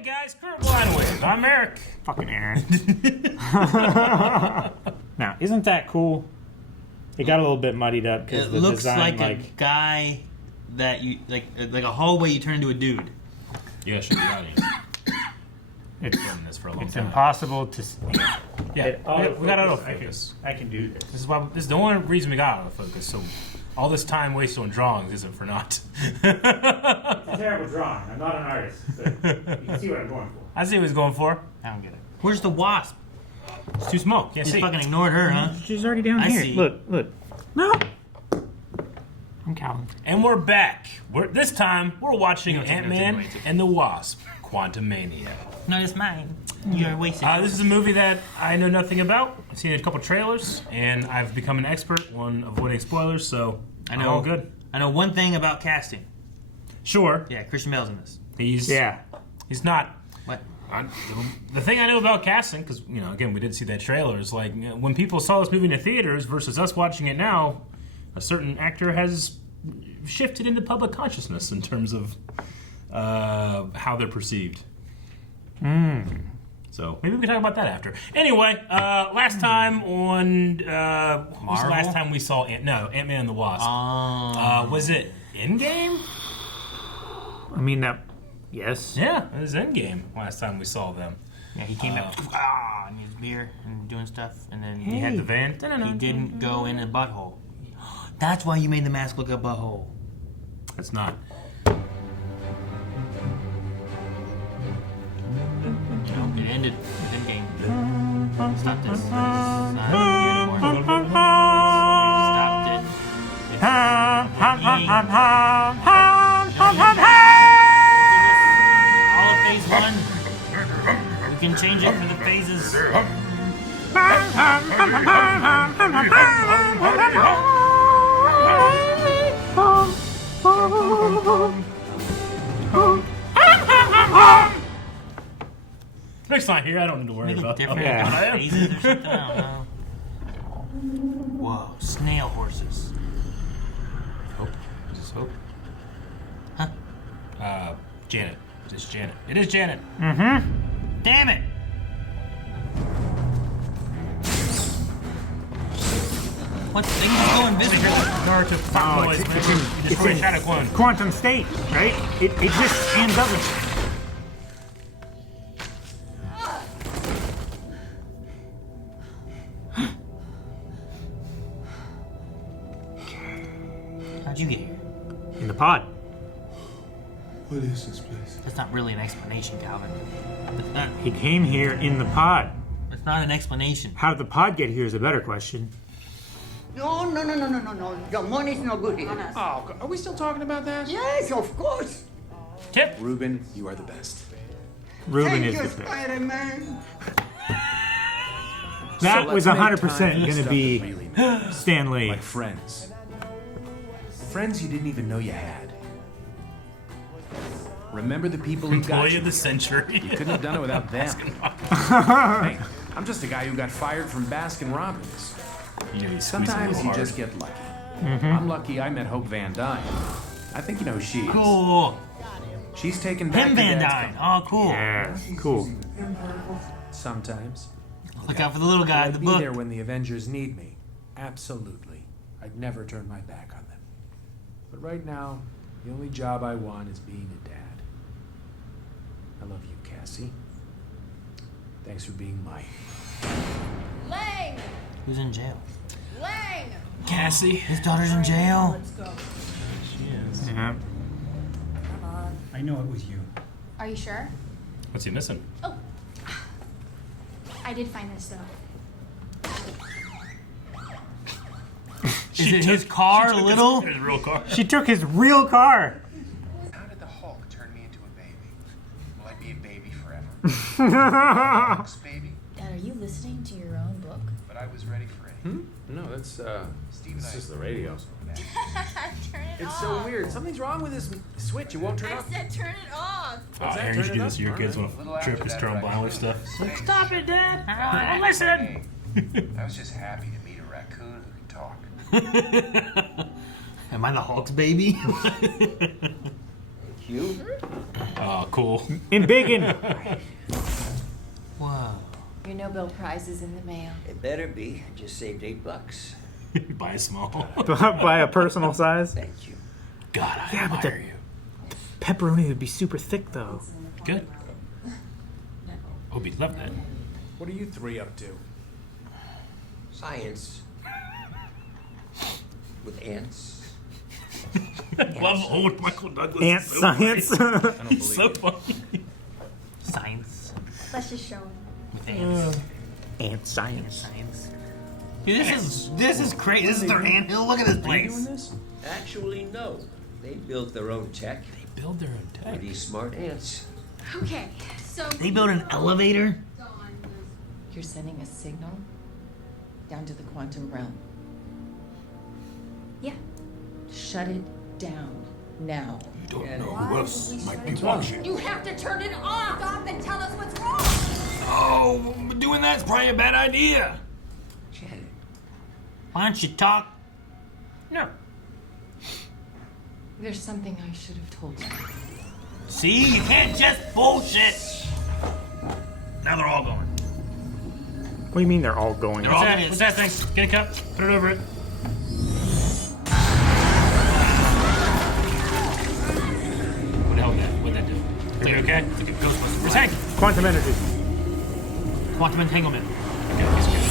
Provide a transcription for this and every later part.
Hey guys, Kurt Blindwave. I'm Eric. Fucking Aaron. Now, isn't that cool? It got a little bit muddied up because It the looks design, like a guy that you like a hallway you turn into a dude. You guys should be honest. It's done this for a long it's time. impossible to. Yeah, we got autofocus. I can do this. This is the only reason we got autofocus. So all this time wasted on drawings isn't for naught. It's a terrible drawing. I'm not an artist, but you can see what I'm going for. I see what he's going for. I don't get it. Where's the wasp? It's too small. Can't He's see. fucking ignored her, huh? She's already down I here. see. Look. No. I'm Calvin. And we're back. This time we're watching You don't take Ant-Man notes anyway. and the Wasp: Quantumania. No, it's mine. You're wasting. This is a movie that I know nothing about. I've seen a couple trailers, and I've become an expert on avoiding spoilers. So I know. all good. I know one thing about casting. Sure. Yeah, Christian Bale's in this. He's not. What? The thing I know about casting, because again, we did see that trailer, is like when people saw this movie in the theaters versus us watching it now, a certain actor has shifted into public consciousness in terms of how they're perceived. So maybe we can talk about that after. Anyway, last time on what was the last time we saw Ant-Man and the Wasp? Was it Endgame? I mean that. Yes. Yeah, it was Endgame last time we saw them. Yeah, he came out and his beer and doing stuff, and then He had the van. he didn't go in a butthole. That's why you made the mask look like a butthole. It's not. It ended with Endgame. Stop this. It's not anymore. Stopped it. All of phase one. We can change it for the phases. Next time here, I don't need to worry about Different that. phases or something. I don't know. Whoa, snail horses. Hope. Is this Hope? Huh? Janet. It's Janet. It is Janet. Damn it! What? They can just go invisible. Narrative fuck boys whenever you destroy a shadow clone. Quantum state, right? It exists and doesn't. How'd you get here? In the pod. What is this place? That's not really an explanation, Calvin. He came here in the pod. It's not an explanation. How did the pod get here is a better question. No. Your money's no good here. Oh, are we still talking about that? Yes, of course. Tip. Ruben, you are the best. Ruben Thank is you, the best. Spider-Man. That So was let's make 100% time for going the to stuff be that really matters. Stan Lee. Like friends. Friends you didn't even know you had. Remember the people who got Employee you. of the century. You couldn't have done it without them. Hey, I'm just a guy who got fired from Baskin Robbins. Sometimes you just get lucky. I'm lucky I met Hope Van Dyne. I think you know who she is. Cool. She's taken back Pim to Van Dad's Dyne. Oh, cool. Yeah, cool. Sometimes. Look out for the little guy in the I'd be book. there when the Avengers need me. Absolutely. I'd never turn my back on them. But right now, the only job I want is being a dad. I love you, Cassie. Thanks for being mine. Lang! Who's in jail? Lang! Cassie. His daughter's in jail. Let's go. She is. Yeah. Come on. I know it was you. Are you sure? What's he missing? Oh. I did find this though. Is it his car, little? His real car. She took his real car. How did the Hulk turn me into a baby? Will I be a baby forever? Hulk's baby? Dad, are you listening to your own book? But I was ready for it. No, that's, Steve and I just the radio. Turn it It's off. so weird. Something's wrong with this switch. It won't turn I off. said turn it off. Oh, that? Aaron, you should Turn do it this to your up? kids on Little a after trip, just that, turn right? violent stuff. Stop it, Dad. Oh, listen. Hey, I was just happy to meet a raccoon who can talk. Am I the Hulk's baby? You? Oh, cool. In Biggin. Whoa. Your Nobel Prize is in the mail. It better be. I just saved $8. Buy a small. By a personal size. Thank you. God, I Yeah, but admire you. Pepperoni would be super thick, though. Good. Obie, love that. What are you three up to? Science. With ants. Love old Michael Douglas. Ant So science. great. He's so funny. Science. Let's just show him. With ants. Ant science. Science. Dude, this is crazy. This is their anthill. Look at this place. Actually, no. They built their own tech. They build their own tech. Pretty smart ants. Okay, so They built an elevator. You're sending a signal down to the quantum realm. yeah. Shut it down now. You don't Yeah, know why who else would we might shut be it watching. You have to turn it off. Stop and tell us what's wrong. Oh, doing that's probably a bad idea. Janet. Why don't you talk? No. There's something I should have told you. See, you can't just bullshit. Now they're all going. What do you mean they're all going? They're all- What's that thing? Get a cup. Put it over it. What the hell was that? What'd that do? Are you okay? It's like a Ghostbuster. Where's Hank? Quantum energy. Quantum entanglement. Okay, he's good.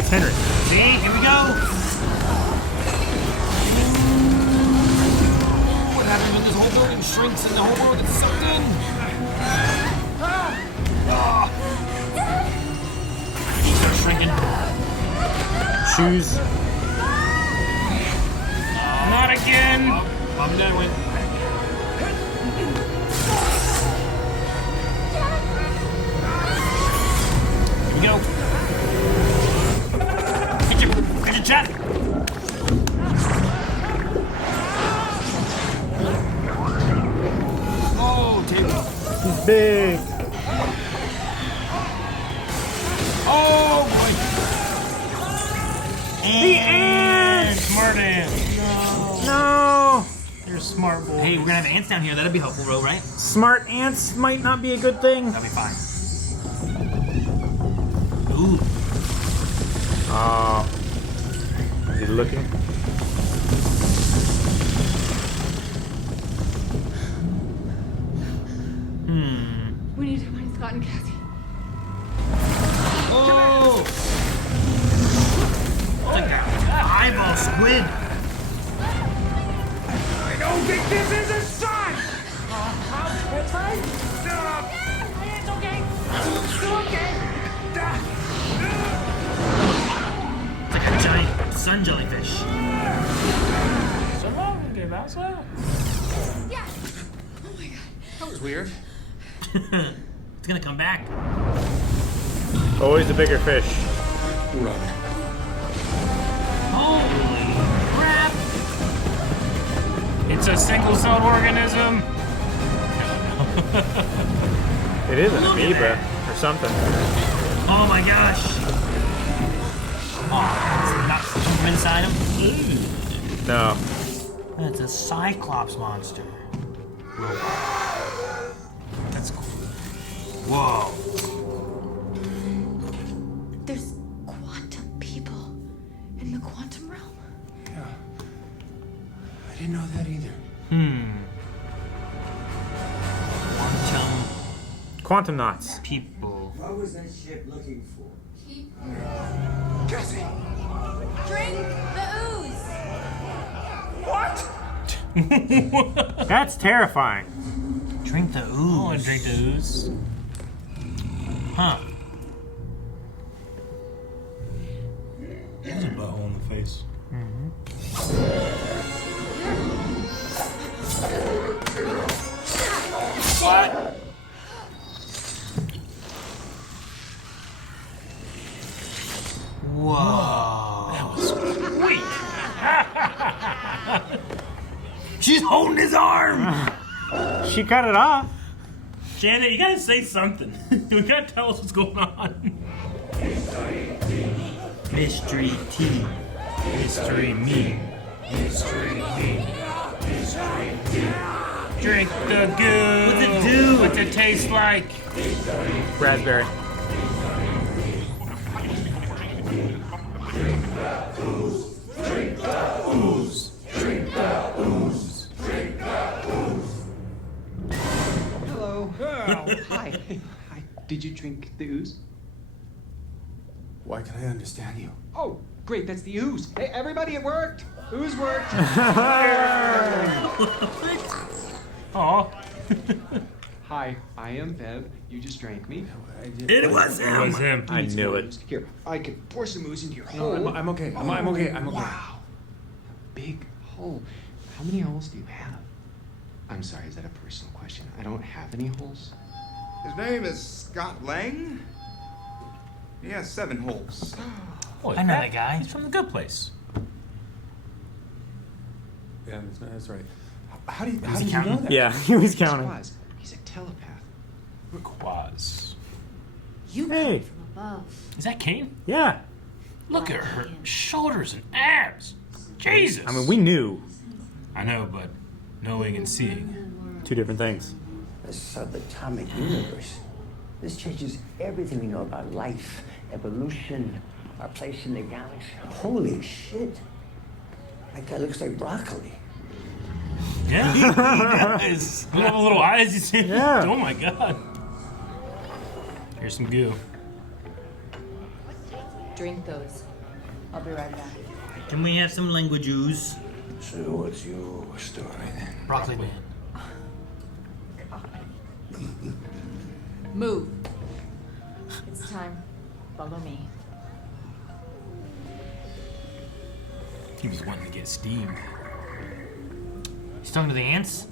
It's Henry. See, here we go. What happens when this whole building shrinks and the whole world gets sucked in? Start shrinking. Choose. Not again. Mom and Dad went. Here we go. Get your chat. Oh, table. He's big. Oh boy. The ants! Smart ants. No. You're smart boy. Hey, we're gonna have ants down here. That'd be helpful, bro, right? Smart ants might not be a good thing. That'd be fine. Ooh. Is he looking? We need to find Scott and Cassie. Oh! Like an eyeball squid. I don't think this is a sign! It's okay. It's okay. It's like a giant sun jellyfish. So long, give out well. Yeah. That was weird. It's gonna come back. Always the bigger fish. Run. Holy crap! It's a single-celled organism. It is an Look at amoeba that. or something. Oh my gosh! Oh, it's not from inside him. No. It's a Cyclops monster. That's cool. Whoa. There's quantum people in the quantum realm. Yeah. I didn't know that either. Quantum knots. People. What was that ship looking for? Cassie! Drink the ooze. That's terrifying. Drink the ooze. Oh, and drink the ooze. Huh. There's a butthole in the face. What? Whoa. That was sweet. She's holding his arm. She cut it off. Janet, you gotta say something. You gotta tell us what's going on. Mystery tea. Mystery me. Mystery me. Mystery me. Drink the goo. What's it do? What's it taste like? Raspberry. Hello. Hi. Hi. Did you drink the ooze? Why can I understand you? Oh, great. That's the ooze. Hey, everybody, it worked. Ooze worked. Aw. Hi, I am Bev. You just drank me. It was him. I knew it. Here, I can pour some ooze into your No, hole. I'm okay. I'm okay. I'm okay. Wow. A big hole. How many holes do you have? I'm sorry, is that a personal question? I don't have any holes. His name is Scott Lang. He has 7 holes. Boy, I know that guy. He's from the Good Place. Yeah, that's right. How did he you counting? know that? Yeah, he was counting. Quaz. He's a telepath. Quaz. You Hey. come from above. Is that Kane? Yeah. Look at her shoulders and abs. Jesus. I mean, we knew. I know, but knowing and seeing. 2 different things. The subatomic universe. This changes everything we know about life, evolution, our place in the galaxy. Holy shit. That guy looks like broccoli. Yeah, he does. Look at the little eyes you see. Yeah. Oh my god. Here's some goo. Drink those. I'll be right back. Can we have some languages? So what's your story then? Broccoli Man. Move. It's time. Follow me. He was wanting to get steam. He's talking to the ants?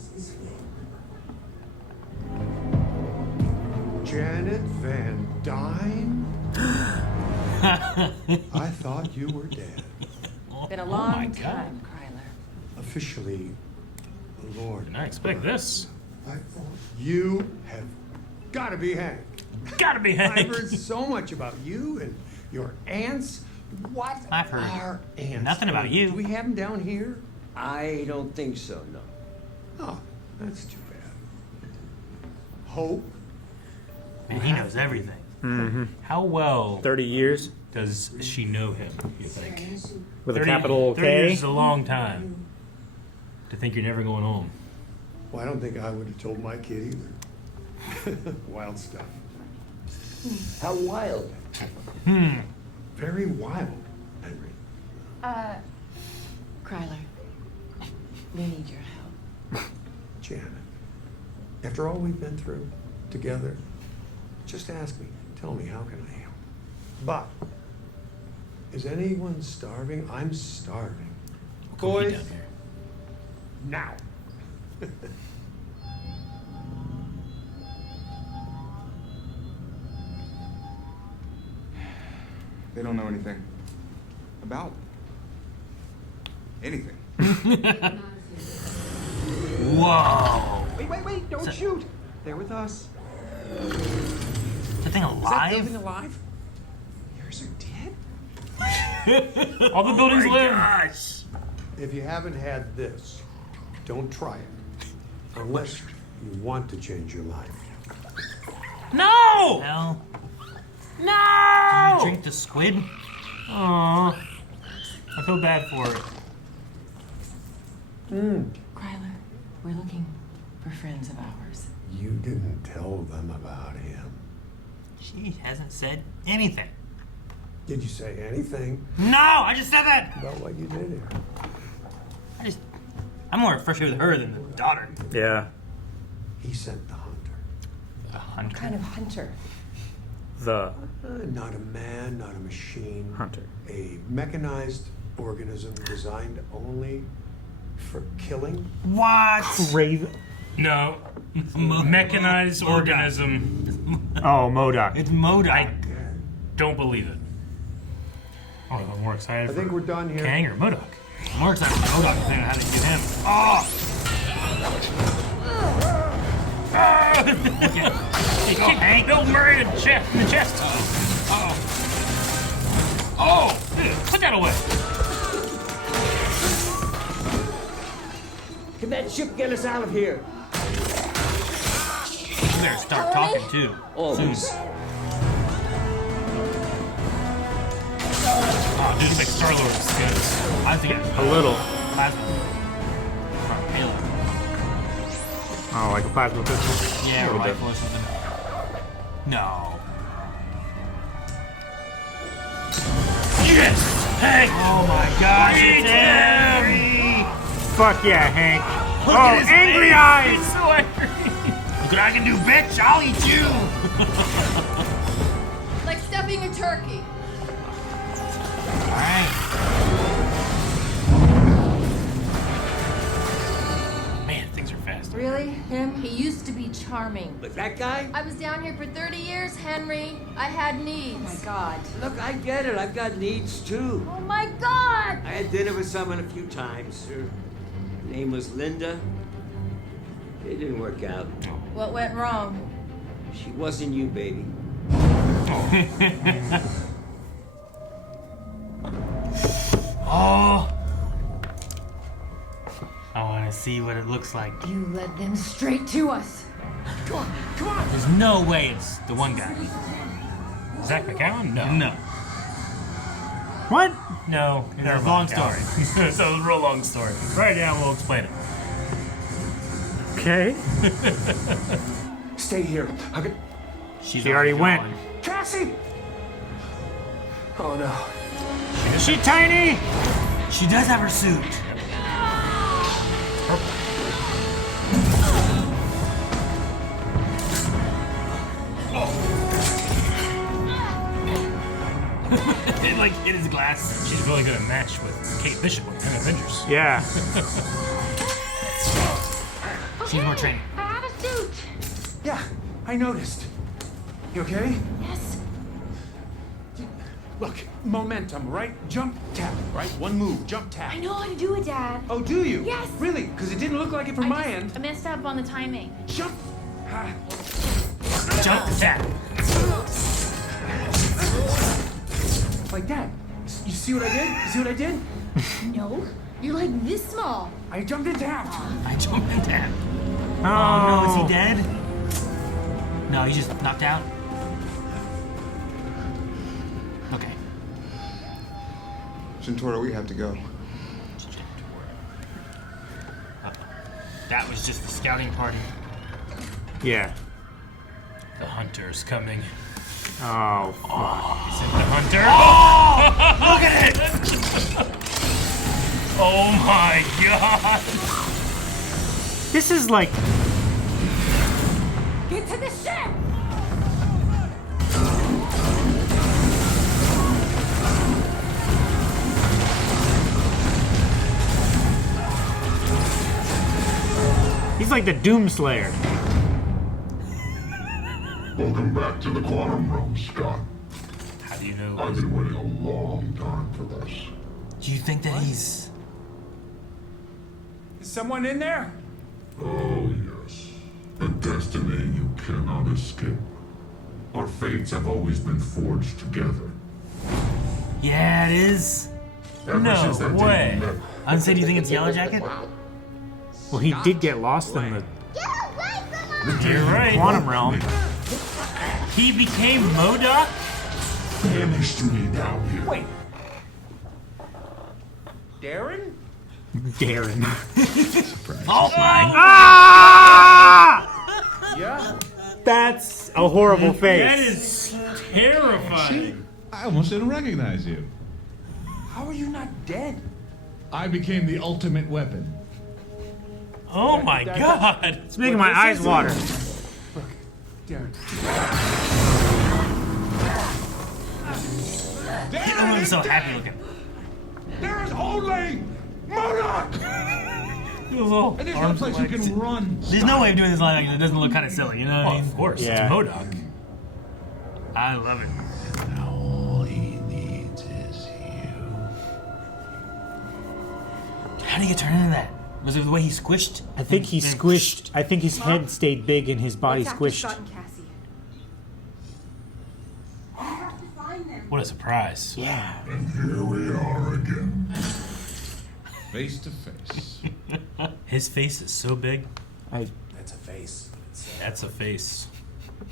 Janet Van Dyne? I thought you were dead. Been a my long God. time, Kryler. Officially, Lord. Didn't I expect this? I thought you have got to be Hank. Gotta be Hank. I've heard so much about you and your ants. What I've heard are ants? nothing about you. Do we have them down here? I don't think so, no. Oh, that's too bad. Hope? Man, he knows everything. Mm-hmm. How well 30 years does she know him, you think? with a 30 capital 30 K. years is a long time to think you're never going home. Well, I don't think I would have told my kid either. Wild stuff. How wild. Very wild, Henry. Kryler. We need your help. Janet, after all we've been through together, just ask me. Tell me, how can I help? But, is anyone starving? I'm starving. We'll Boys, down here. now. They don't know anything about anything. Whoa! Wait, don't shoot. They're with us. Is that thing Is that alive? building alive? Yours are dead? All the buildings live. Gosh. If you haven't had this, don't try it. Unless you want to change your life. No! Hell. No! You drink the squid? Aw. I feel bad for it. Kryler, we're looking for friends of ours. You didn't tell them about him. She hasn't said anything. Did you say anything No, I just said that. about what you did here? I'm more frustrated with her than the daughter. Yeah. He sent the hunter. A hunter. What kind of hunter? The Not a man, not a machine. hunter. A mechanized organism designed only for killing. What? Raven. No. Mechanized organism. Oh, M.O.D.O.K. It's M.O.D.O.K. Don't believe it. Oh, I'm more excited I for think we're done here. Kang or M.O.D.O.K. I'm more excited for M.O.D.O.K. than how to get him. He kicked Hank Bill Murray in the chest. Oh, dude, put that away. Can that ship get us out of here? better start talking too. Always. Oh, dude, it's like Star-Lord's skins. I think A little. plasma. Or Halo. Oh, like a plasma pistol? Yeah, A or little bit. rifle or something. No. Yes! Hank! Oh my gosh, it's Harry! Fuck yeah, Hank. Look Oh, at his angry face. eyes! He's so angry. Look what I can do, bitch! I'll eat you! Like stuffing a turkey. Alright. Man, things are fast. Really? Him? He used to be charming. But that guy? I was down here for 30 years, Henry. I had needs. Oh my God. Look, I get it. I've got needs too. Oh my God! I had dinner with someone a few times. Her name was Linda. It didn't work out. What went wrong? She wasn't you, baby. Oh! I want to see what it looks like. You led them straight to us. Come on, come on! There's no way it's the one guy. Zach McCowan? No. No. What? No. It's never a long mind. story. so it's a real long story. Right now, we'll explain it. Okay. Stay here. She already went. Cassie! Oh no. Is she tiny? She does have her suit. It like hit his glass. She's really good at match with Kate Bishop on Avengers. Yeah. She's more trained. I have a suit. Yeah, I noticed. You okay? Yes. Look, momentum, right? Jump, tap, right? One move, jump, tap. I know how to do it, Dad. Oh, do you? Yes. Really? Because it didn't look like it from my end. I messed up on the timing. Jump. Jump to tap. Like that. You see what I did? You see what I did? No. You're like this small. I jumped and tapped. I jumped and tapped. Oh, Oh no, is he dead? No, he's just knocked out. Okay. Centauro, we have to go. That was just the scouting party. Yeah. The hunter's coming. Oh, fuck. Is it the hunter? Oh! Look at it! Oh my god! This is like... Get to the ship! He's like the Doomslayer. Welcome back to the quantum realm, Scott. How do you know? I've been waiting a long time for this. Do you think that he's... Is someone in there? Oh, yes. A destiny you cannot escape. Our fates have always been forged together. Yeah, it is. Ever since that day way. we met, I would say, do you think it's Yellow Jacket? Well, he did get lost in the You're right. quantum realm. He became M.O.D.O.K? vanished to me down here. Wait. Darren? Darren. Oh my! Ah! Yeah. That's a horrible face. That is terrifying. I almost didn't recognize you. How are you not dead? I became the ultimate weapon. Oh my god! It's making my eyes water. Look, Darren. I'm so happy looking. There is only M.O.D.O.K! And there's no place you can run. There's no way of doing this live action that doesn't look kind of silly, you know what I mean? Of course, Yeah. it's M.O.D.O.K. I love it. Now all he needs is you. How did he get turned into that? Was it the way he squished? I think he squished. I think his head stayed big and his body What's after squished. Scott and Cassie? What a surprise. Yeah. And here we are again. Face to face. His face is so big. That's a face. It's That's a face.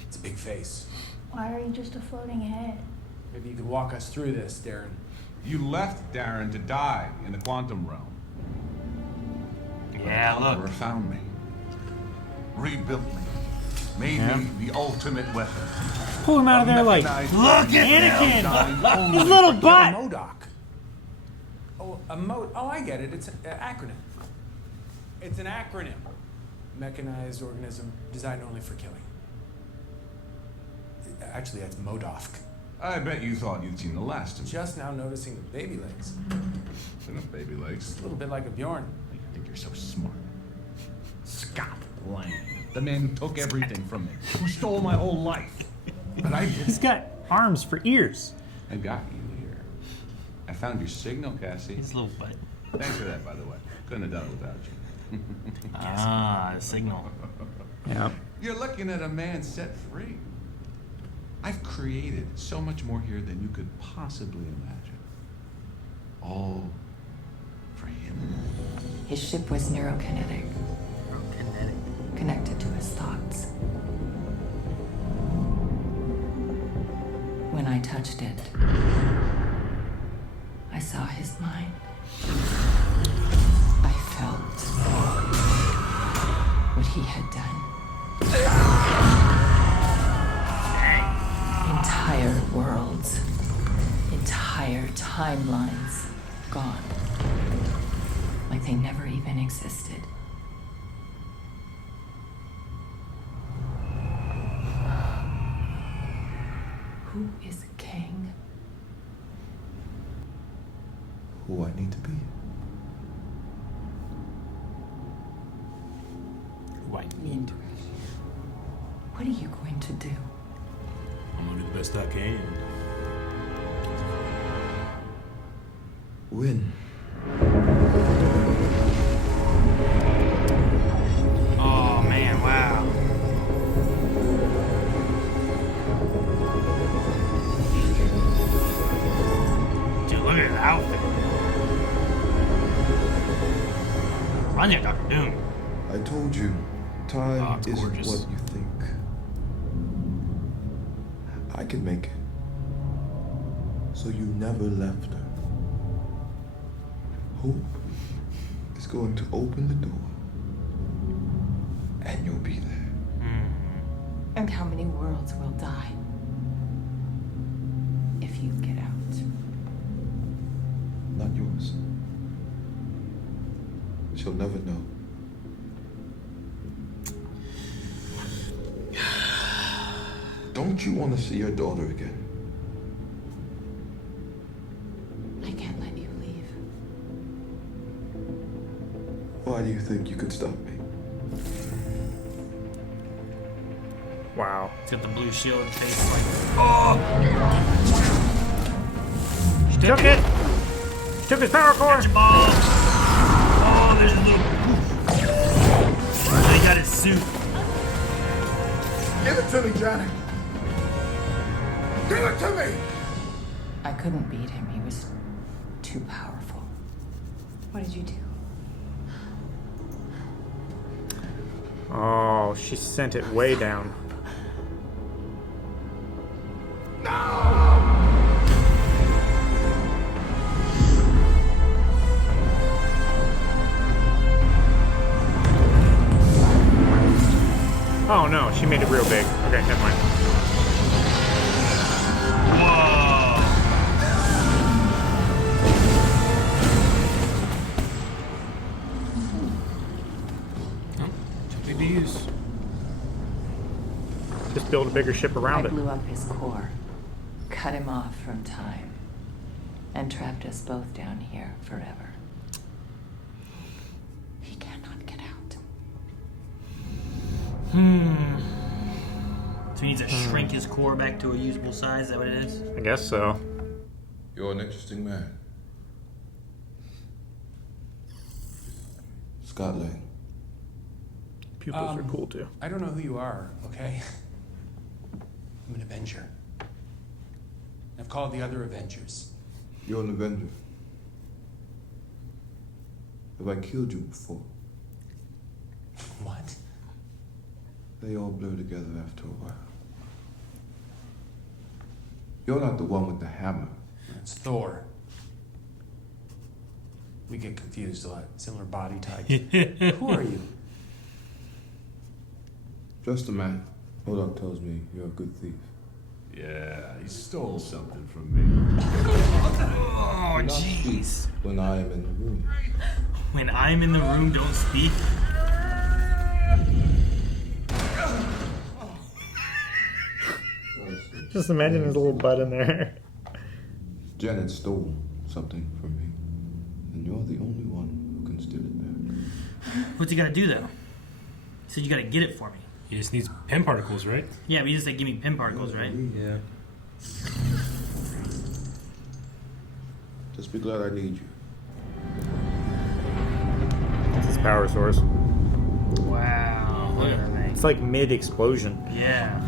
It's a big face. Why are you just a floating head? Maybe you could walk us through this, Darren. You left Darren to die in the quantum realm. Yeah, The look. Conqueror found me, rebuilt me, made me the ultimate weapon. Pull him out of there like, Look at Anakin! His little butt! M.O.D.O.K. Oh, oh, I get it. It's an acronym. It's an acronym. Mechanized organism designed only for killing. Actually, that's M.O.D.O.K. I bet you thought you'd seen the last of me. Just now noticing the baby legs. Enough baby legs. A little bit like a Bjorn. You think you're so smart. Scott Lang. The man who took everything from me. Who stole my whole life. But I did. He's got arms for ears. I got you here. I found your signal, Cassie. His little butt. Thanks for that, by the way. Couldn't have done it without you. Ah, the signal. Yeah. You're looking at a man set free. I've created so much more here than you could possibly imagine. All for him. His ship was neurokinetic, Neurokinetic. connected to his thoughts. When I touched it, I saw his mind. I felt what he had done. Entire worlds, entire timelines gone. Like they never even existed. Who is a king? Who I need to be. Who I need to be. What are you going to do? I'm gonna do the best I can. Win. Oh man, wow. Dude, look at his outfit. Run there, Dr. Doom. I told you, time it's isn't gorgeous. what you think. I can make it. So you never left her. Hope is going to open the door. And you'll be there. And how many worlds will die if you get out? Not yours. She'll never know. Don't you want to see your daughter again? I can't let you leave. Why do you think you could stop me? Wow. He's got the blue shield face like, oh! She took it! She took his power core! Catch a ball! Oh, there's a little poof. Oh, he got his suit. Give it to me, Johnny! Give it to me! I couldn't beat him. He was too powerful. What did you do? Oh, she sent it way down. Oh no, she made it real big. Okay, never mind. Whoa! Too big to use. Just build a bigger ship around I it. blew up his core, cut him off from time, and trapped us both down here forever. He cannot get out. So he needs to shrink his core back to a usable size, is that what it is? I guess so. You're an interesting man. Scott Lang. Pupils are cool too. I don't know who you are, okay? I'm an Avenger. I've called the other Avengers. You're an Avenger. Have I killed you before? What? They all blur together after a while. You're not the one with the hammer. It's Thor. We get confused a lot. Similar body types. Who are you? Just a man. M.O.D.O.K tells me you're a good thief. Yeah, he stole something from me. Oh, jeez. When I am in the room. When I'm in the room, don't speak. Just imagine his little butt in there. Janet stole something from me. And you're the only one who can steal it back. What's he gotta do, though? He said you gotta get it for me. He just needs pin particles, right? Yeah, but he just said give me pin particles, right? Yeah. Just be glad I need you. It's his power source. Wow. Look at that thing. It's like mid-explosion. Yeah.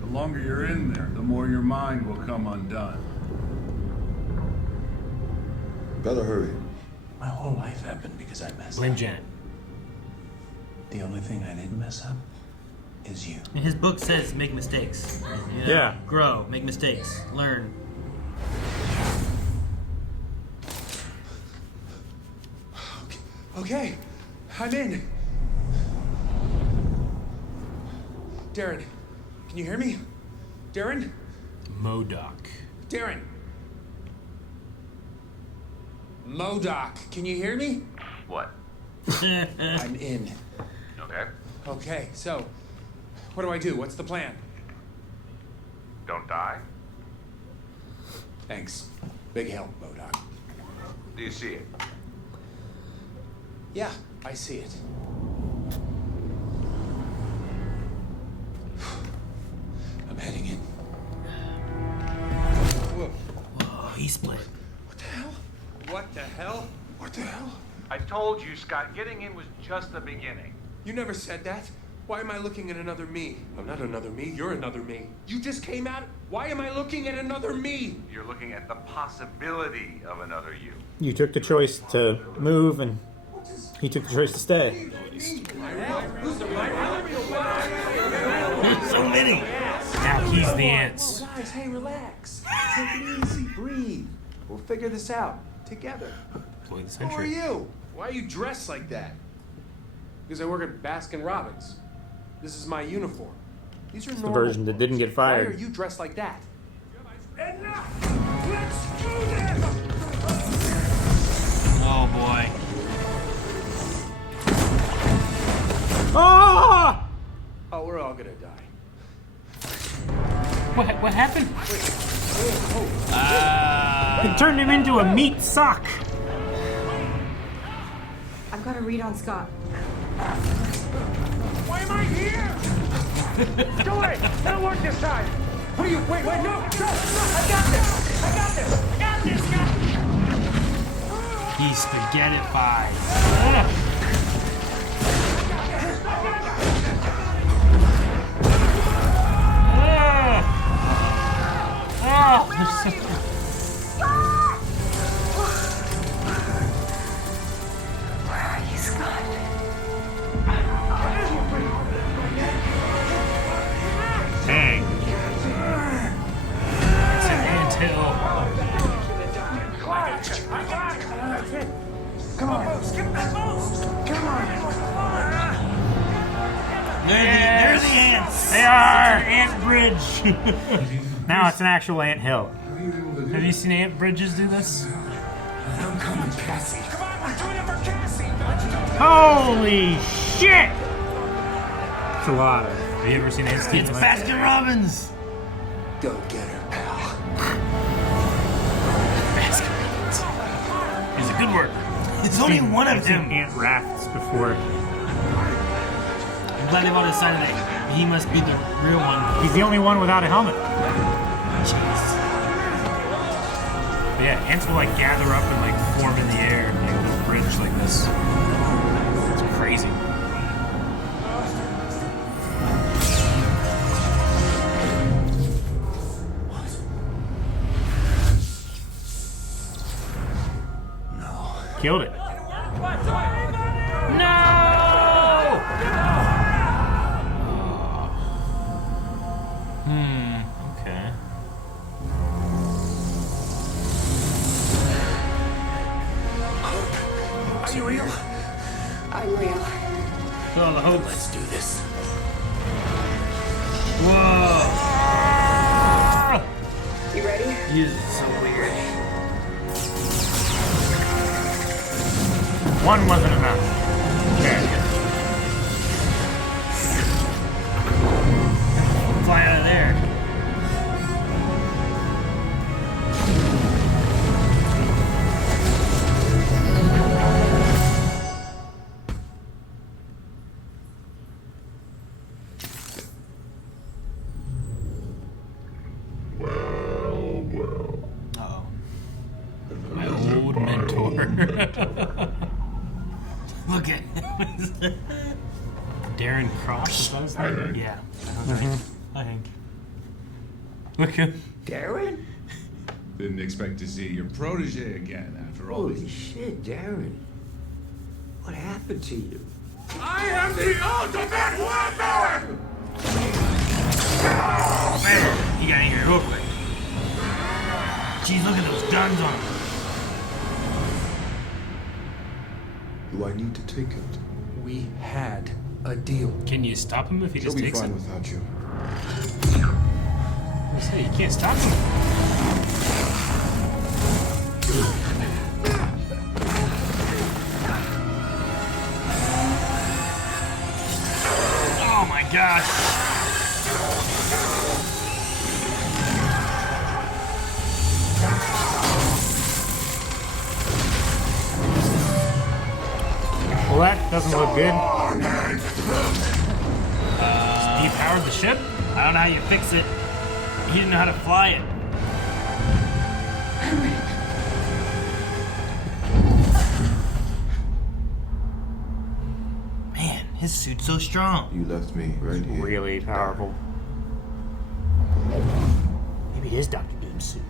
The longer you're in there, the more your mind will come undone. Better hurry. My whole life happened because I messed Blame up. Janet. The only thing I didn't mess up is you. And his book says make mistakes. You know? Yeah. Grow, make mistakes, learn. Okay, I'm in. Darren, can you hear me? Darren? M.O.D.O.K. Darren. M.O.D.O.K, can you hear me? What? I'm in. Okay. Okay, so what do I do? What's the plan? Don't die. Thanks. Big help, M.O.D.O.K. Do you see it? Yeah, I see it. I'm heading in. Whoa, he split. What the hell? What the hell? What the hell? I told you, Scott, getting in was just the beginning. You never said that. Why am I looking at another me? I'm not another me. You're another me. You just came out. Why am I looking at another me? You're looking at the possibility of another you. You took the choice to move, and he took the choice to stay. There's so many. Now he's the ants. Guys, hey, relax. Take it easy. Breathe. We'll figure this out together. Boy, the Who are century. you? Why are you dressed like that? Because I work at Baskin Robbins. This is my uniform. These are It's the normal version that didn't get Why are fired. you dressed like that? Oh boy. Ah! Oh, we're all gonna die. What happened? It turned him into a meat sock. I've got a read on Scott. Why am I here? Go away! That'll work this time! What are you? Wait, no! I got this! I got this, Scott! He's spaghettified. Where are you, Scott? Dang. It's an anthill. I got it! That's it! Come on, skip that post! Come on! They're the ants. They are ant bridge. Now it's an actual ant hill. Have you seen ant bridges do this? I'm coming, Cassie. Come on, we're doing it for Cassie! Holy shit! It's a lot. Have you ever seen ants do It's this? Baskin Robbins. Go get her, pal. Baskin. He's a good worker. It's only one of I've seen them. ant rafts before. I'm glad they brought his side of that. He must be the real one. He's the only one without a helmet. Jeez. But yeah, ants will like gather up and like form in the air and make a little bridge like this. It's crazy. Killed it. No! real? I'm real. Kill all the hopes. Let's do this. Whoa! You ready? You're so weird. One wasn't enough. Okay. Fly out of there. Uh-oh. My old mentor. Look at Darren Cross, is that his name? Yeah. I think. Look at Darren? Didn't expect to see your protege again after all Holy these. shit, Darren. What happened to you? I am the ultimate weapon! Oh, man. He got in here real quick. Jeez, look at those guns on him. Do I need to take it? We had a deal. Can you stop him if he She'll just be takes fine it? without you. I say you can't stop him. Oh my gosh. Well, that doesn't look good. Depowered the ship? I don't know how you fix it. He didn't know how to fly it. Man, his suit's so strong. You left me right here. Really powerful. Maybe his Dr. Doom suit.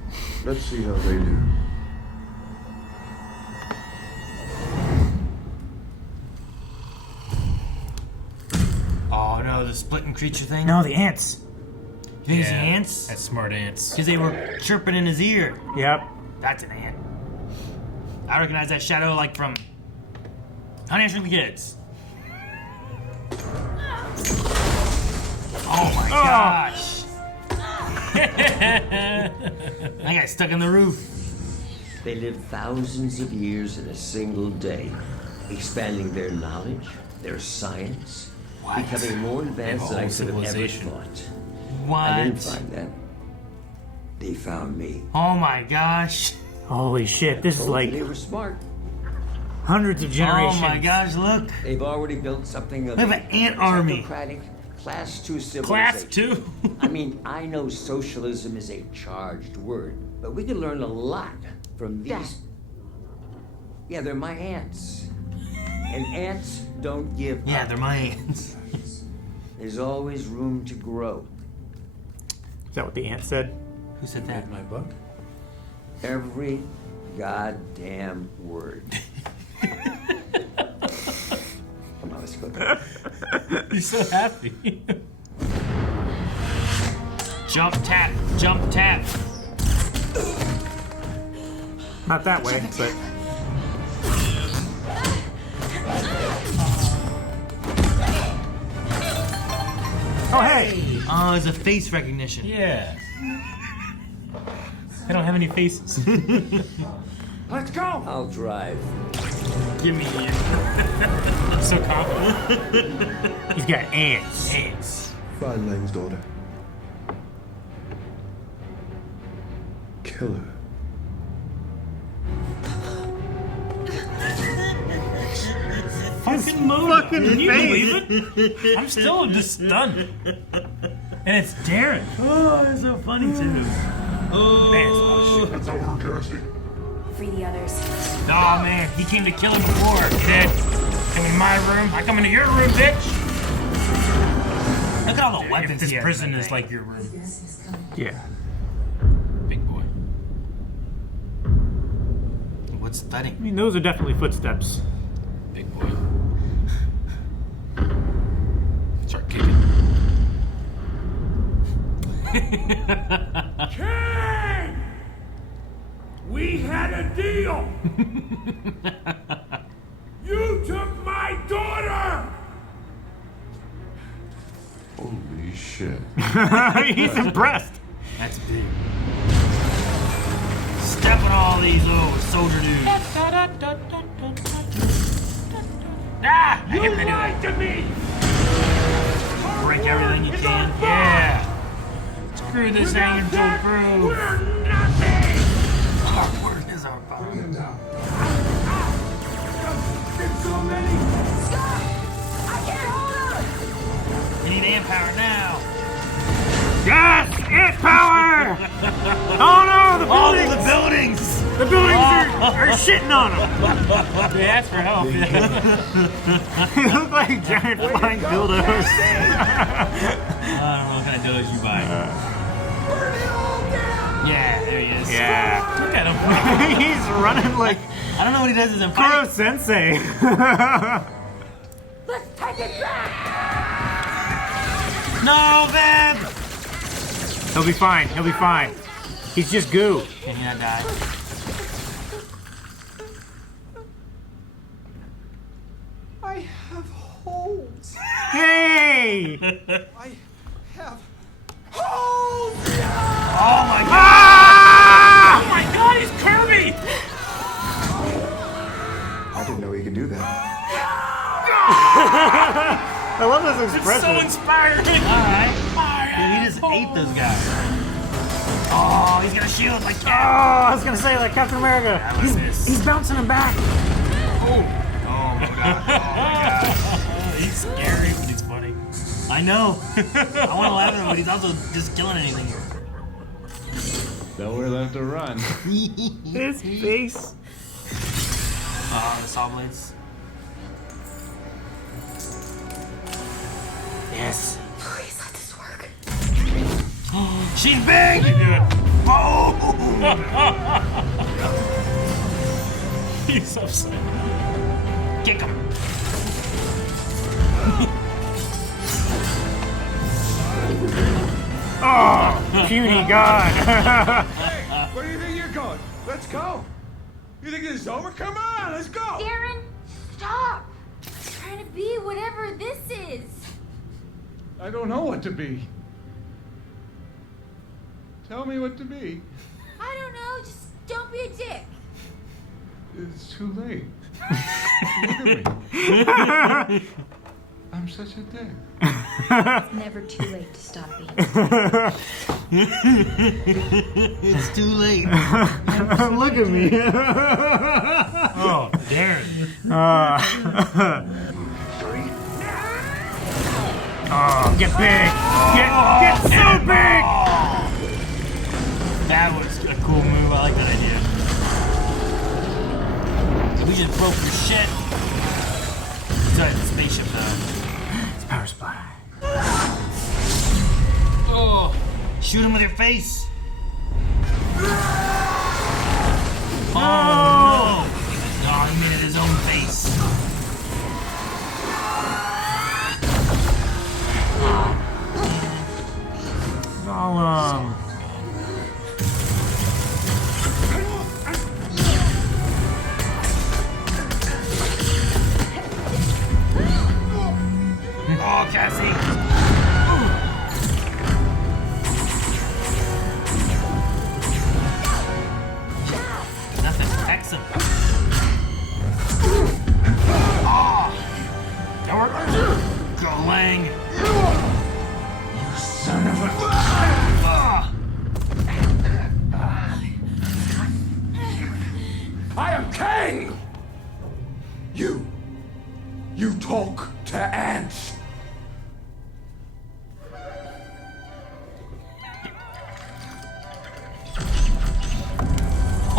Let's see how they do. Oh no, the splitting creature thing? No, the ants. You think it's the ants? That's smart ants. Because they were chirping in his ear. Yep. That's an ant. I recognize that shadow like from Honey, I Shrunk the Kids. Oh my gosh. That guy's stuck in the roof. They lived thousands of years in a single day, expanding their knowledge, their science, becoming more advanced than I could have ever thought. What? I didn't find them. They found me. Oh my gosh. Holy shit, this is like They were smart. hundreds of generations. Oh my gosh, look. They've already built something of We have an ant army. technocratic Class 2 civilization. Class 2? I mean, I know socialism is a charged word, but we can learn a lot from these. Yeah, they're my ants. And ants don't give Yeah, up. they're my ants. There's always room to grow. Is that what the ant said? Who said that? Read my book? Every goddamn word. Come on, let's go. He's so happy. Jump tap, jump tap. Not that way, but oh hey! Oh, it's a face recognition. Yeah. They don't have any faces. Let's go! I'll drive. Give me here. I'm so confident. He's got ants. Ants. Find Lang's daughter. Kill her. Fucking movie. Can you believe it? I'm still just stunned. And it's Darren. Oh, it's so funny too. Oh, It's over, Cassie. Free the others. oh man, he came to kill him before. He did. Came into my room. I come into your room, bitch. Look at all the weapons If this he has prison in that is thing. like your room. Yeah. Big boy. What's I thudding? mean, those are definitely footsteps. Big boy. Start kicking. King! We had a deal! You shit. He's impressed. That's big. Step on all these soldier dudes. Ah! I You hit the lied to me! Break everything you can. Yeah! Screw this angel crew. We're nothing! Our word is our power. Bring him down. There's so many! Scott! I can't hold on! You need amp power now. Yes! Ant power! Oh no! The buildings! Oh, the buildings! The buildings are shitting on him! They asked for help. They look like giant flying dildos. I don't know what kind of dildos you buy. Yeah, there he is. Yeah. Look at him. He's running like I don't know what he does as a Kuro fight. Sensei. Let's take it back! No, Veb! He'll be fine. He'll be fine. He's just goo. Can he not die? I have holes. Hey! I have holes. Oh my god! Ah! Oh my god, he's Kirby! I didn't know he could do that. I love this It's expression. so inspiring. Alright. Dude, he just ate those guys. Oh, he's got a shield like Oh, Cap. I was gonna say like Captain America. He's bouncing him back. Oh my god. He's scary, but he's funny. I know. I want to laugh at him, but he's also just killing anything. Nowhere left to run. His face. The saw blades. Yes. Please let this work. She's big! Boom! He's upset. Kick him. Oh, puny god. Hey, where do you think you're going? Let's go. You think this is over? Come on, let's go. Darren, stop! I'm trying to be whatever this is. I don't know what to be. Tell me what to be. I don't know, just don't be a dick. It's too late. Look at me. I'm such a dick. It's never too late to stop being. It's too late. Look at me. Oh, Darren. Oh, get big. Get so big. That was a cool move. I like that idea. We just broke your shit. Sorry, the spaceship though. It's power supply. Oh, shoot him with your face. Oh no! Oh, he made it his own face. Gollum. Oh, Cassie! Nothing protects him. Oh! That worked. Go, Lang! You son of a... I am king! You talk to ants.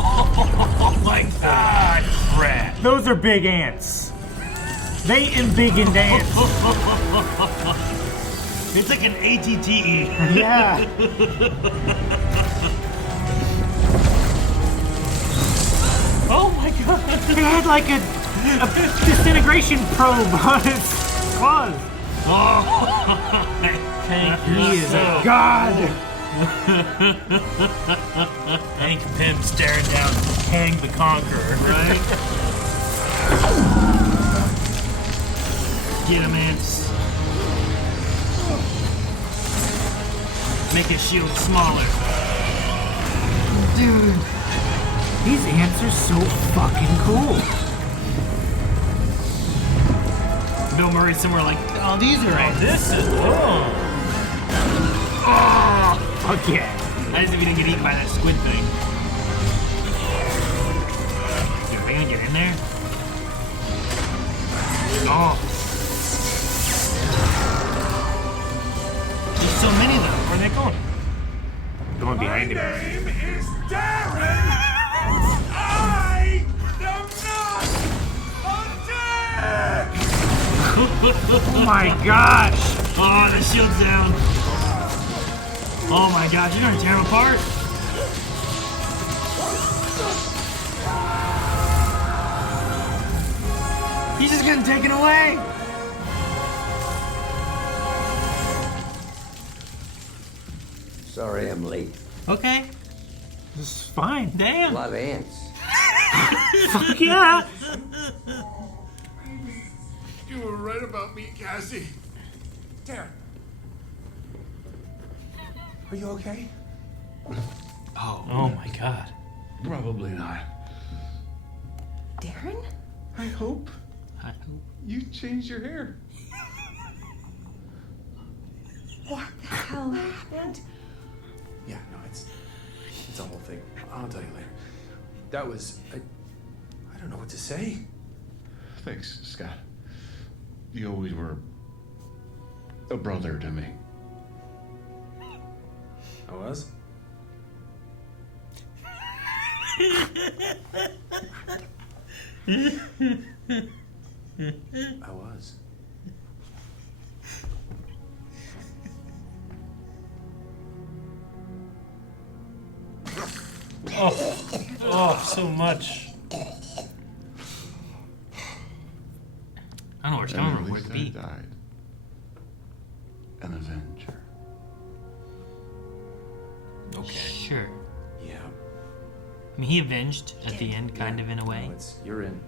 Oh my god, crap. Those are big ants. They embiggen ants. It's like an ATTE. Yeah. Oh my god. It had like a disintegration probe on its claws. Oh, He is a god. Hank Pym staring down Kang the Conqueror. right? Get him, ants. make his shield smaller. Dude, these ants are so fucking cool. Bill Murray's somewhere like, oh, these are ants. This is Fuck yeah. I just if he didn't get eaten by that squid thing. Dude, are they gonna get in there? Oh. There's so many of them. Where are they going? Going behind him. My name is Darren. I am not a dead. Oh my gosh. Oh, the shield's down. Oh my god, you're gonna tear him apart? He's just getting taken away! Sorry I'm late. Okay. This is fine. Damn. A lot of ants. Fuck yeah. You were right about me, Cassie. Darren. Are you okay? Oh my god. Probably not. Darren? I hope you changed your hair. What the hell happened? Yeah, no, it's a whole thing. I'll tell you later. That was I don't know what to say. Thanks, Scott. You always were a brother to me. I was? I was. Oh, so much. I don't know where it's coming from. At Where'd least it be? I died. An Avenger. Okay. Sure. Yeah. I mean, he avenged at the end, kind of, in a way. No, you're in.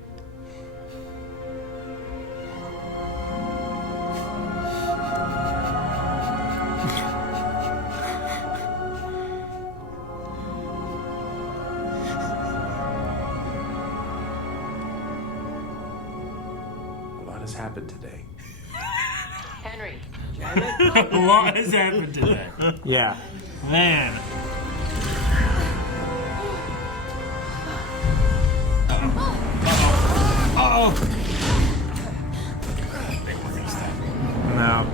A lot has happened today. Henry. A lot has happened today. Yeah. Man. Oh! No.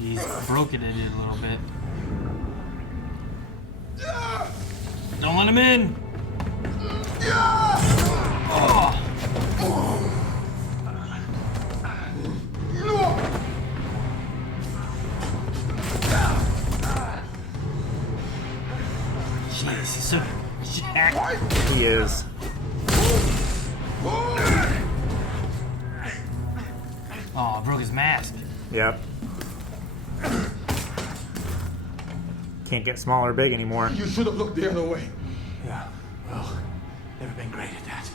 He's broken it a little bit. Don't let him in! Oh. Jeez, he's so jacked. He is. Oh, broke his mask. Yep. Can't get small or big anymore. You should have looked the other way. Yeah, well, never been great at that.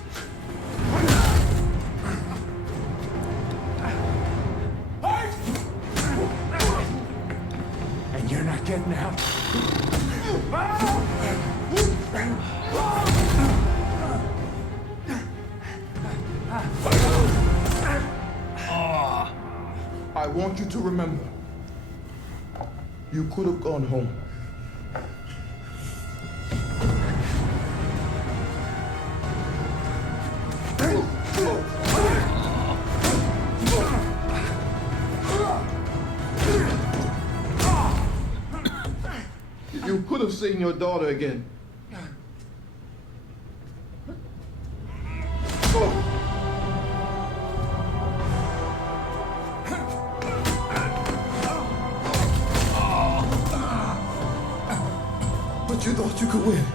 And you're not getting out. I want you to remember, you could have gone home. You could have seen your daughter again. But you thought you could win.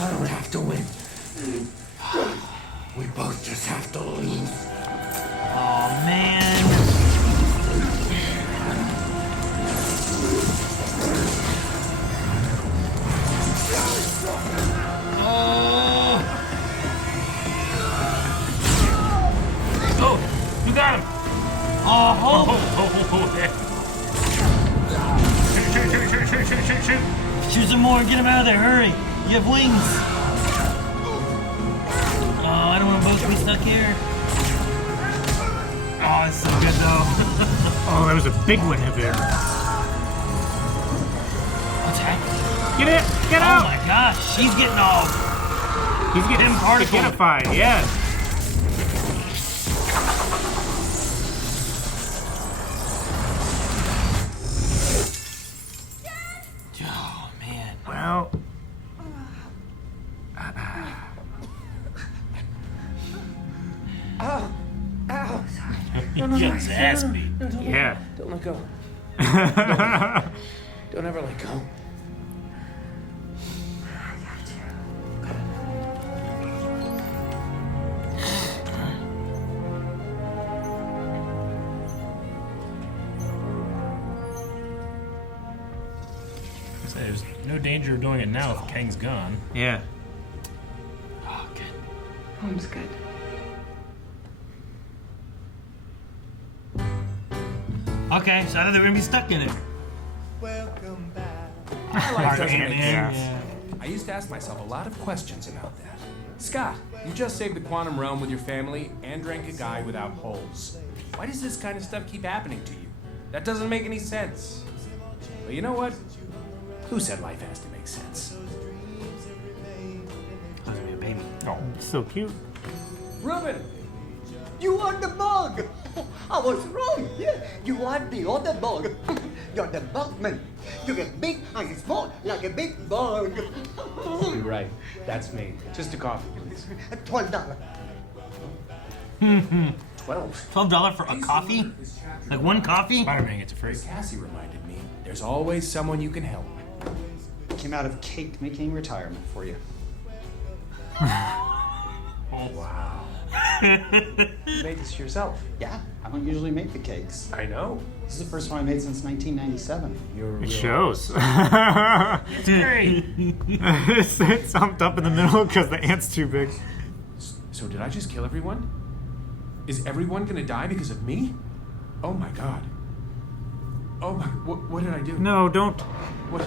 I don't have to win. We both just have to lose. Oh man. Shoot some more and get him out of there, hurry! You have wings! Oh, I don't want to both be stuck here. Oh, it's so good though. Oh, that was a big one there. What's happening? Get it! Get out! Oh my gosh, she's getting all... He's getting partified, yeah. Oh, man. Well... Ow! Ow! Sorry. He got his ass beat. Yeah. Don't let go. Don't ever let go. There's no danger of doing it now if Kang's gone. Yeah. Oh, good. Home's good. Okay, so I thought they were gonna be stuck in it. Welcome back. My life doesn't make sense. I used to ask myself a lot of questions about that. Scott, you just saved the quantum realm with your family and drank a guy without holes. Why does this kind of stuff keep happening to you? That doesn't make any sense. But you know what? Who said life has to make sense? That's gonna be a baby. Oh, so cute. Ruben, you are the bug. I was wrong. Yeah, you are the other bug. You're the bugman. You get big and small like a big bug. You're right. That's me. Just a coffee, please. $12. $12 for a coffee? Like one coffee? Spider-Man gets it free. Cassie reminded me, there's always someone you can help. Came out of cake making retirement for you. Oh, wow. You made this yourself? Yeah, I don't usually make the cakes. I know. This is the first one I made since 1997. You're It shows. It's great. It's humped up in the middle because the ant's too big. So did I just kill everyone? Is everyone gonna die because of me? Oh my god. Oh my, what did I do? No, don't. What?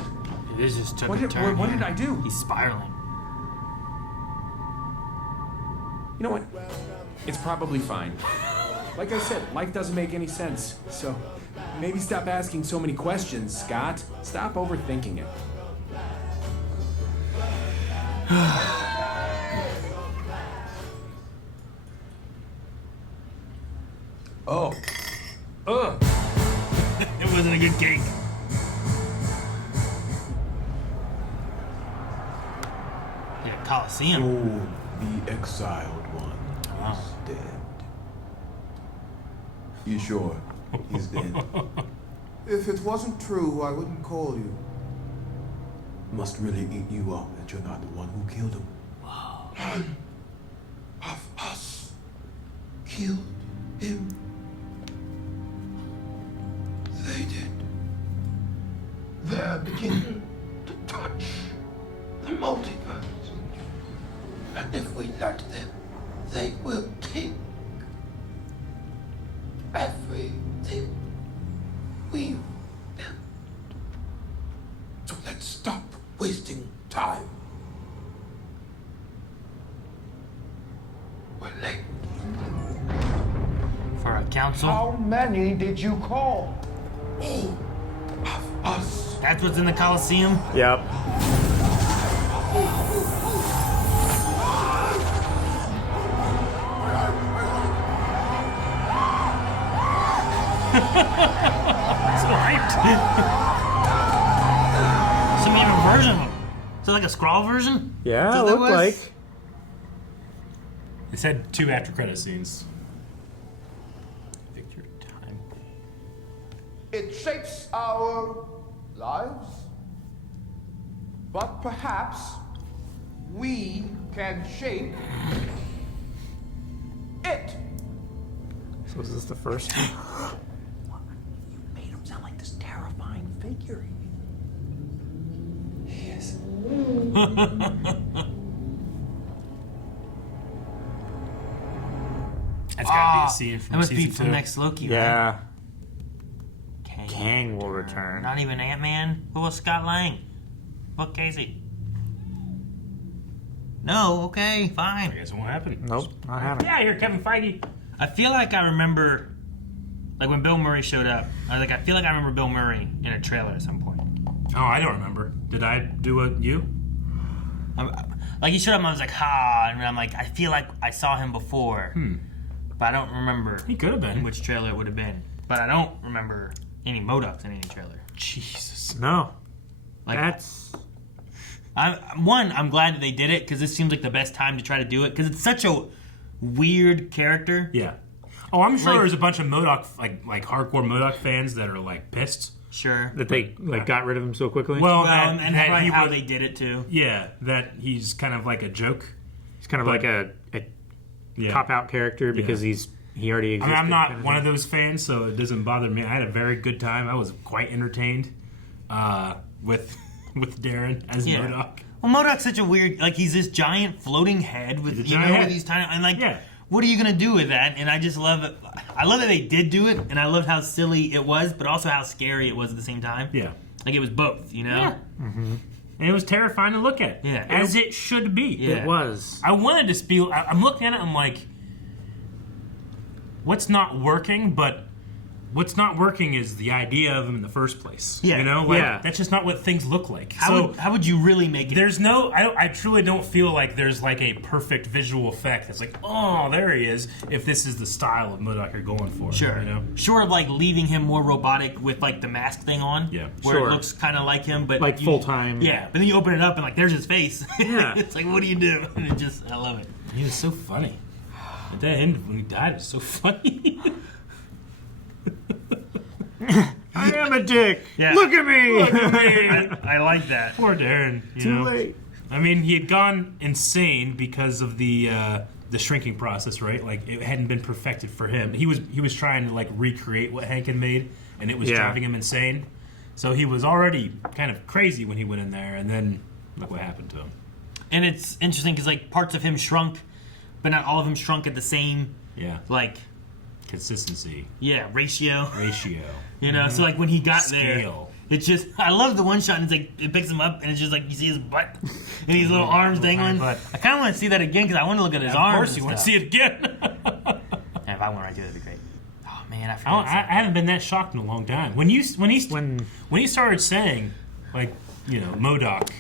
This just took What a did, turn. what here. did I do? He's spiraling. You know what? It's probably fine. Like I said, life doesn't make any sense. So maybe stop asking so many questions, Scott. Stop overthinking it. Oh. Ugh. It wasn't a good cake. Yeah, Coliseum. Oh, the exiled one is dead. You sure he's dead? If it wasn't true, I wouldn't call you. Must really eat you up that you're not the one who killed him. None of us killed him. They did. They're beginning to touch the multiverse. And if we let them, they will take everything we've built. So let's stop wasting time. We're late. For a council? How many did you call? All of us. That's what's in the Coliseum? Yep. So hyped. Some even version of him. Is it like a scroll version? Yeah, Is that it what looked was? like. It said 2 after credit scenes. Victor Time. It shapes our lives, but perhaps we can shape it. So is this the first? You made him sound like this terrifying figure. He is. That's gotta be a scene from that must be season from 2. next Loki, right? Yeah. Kang will return. Not even Ant-Man? Who was Scott Lang? What Casey? No, okay, fine. I guess it won't happen. Nope, not happening. Yeah, you're Kevin Feige. I feel like I remember, like when Bill Murray showed up, I feel like I remember Bill Murray in a trailer at some point. Oh, I don't remember. Did I do a you? Like he showed up and I was like, ha, and I'm like, I feel like I saw him before. But I don't remember. He could have been. In which trailer it would have been. But I don't remember any M.O.D.O.Ks in any trailer. Jesus. No. Like, That's... I'm glad that they did it because this seems like the best time to try to do it because it's such a weird character. Yeah. Oh, I'm sure there's a bunch of M.O.D.O.K, like hardcore M.O.D.O.K fans that are like pissed. Sure. That they got rid of him so quickly? Well, and that how they did it too. Yeah, that he's kind of like a joke. He's kind of like a cop-out character because he already existed. I mean, I'm not one of those fans, so it doesn't bother me. I had a very good time. I was quite entertained with Darren as M.O.D.O.K. Well, M.O.D.O.K's such a weird, like he's this giant floating head with with these tiny, and like, what are you gonna do with that? And I just love it. I love that they did do it, and I loved how silly it was, but also how scary it was at the same time. Yeah, like it was both, you know. Yeah. Mm-hmm. And it was terrifying to look at. Yeah, as it should be. Yeah. It was. I wanted to speak. I'm looking at it. I'm like, what's not working? But what's not working is the idea of him in the first place. Yeah. You know, like that's just not what things look like. How would you really make it? There's no. I truly don't feel like there's like a perfect visual effect. That's like, oh, there he is. If this is the style of M.O.D.O.K you're going for, Sure. You know, short of like leaving him more robotic with like the mask thing on. Yeah. Where it looks kind of like him, but like full time. Yeah, but then you open it up and like there's his face. Yeah. It's like, what do you do? And it just, I love it. He was so funny. At the end when he died, it was so funny. I am a dick. Yeah. Look at me. Look at me. I like that. Poor Darren. Too late. I mean, he had gone insane because of the shrinking process, right? Like it hadn't been perfected for him. He was trying to like recreate what Hank had made, and it was driving him insane. So he was already kind of crazy when he went in there, and then look what happened to him. And it's interesting because like parts of him shrunk, but not all of him shrunk at the same. Yeah. Like consistency. Yeah, ratio. You know, Mm-hmm. so like when he got Scale. there, it's just, I love the one shot and it's like, it picks him up and it's just like, you see his butt and his little arms dangling. I kind of want to see that again because I want to look at his arms. Of course you want to see it again. If I went right to it, that'd be great. Oh man, I forgot. I haven't been that shocked in a long time. When he started saying, like, you know, M.O.D.O.K,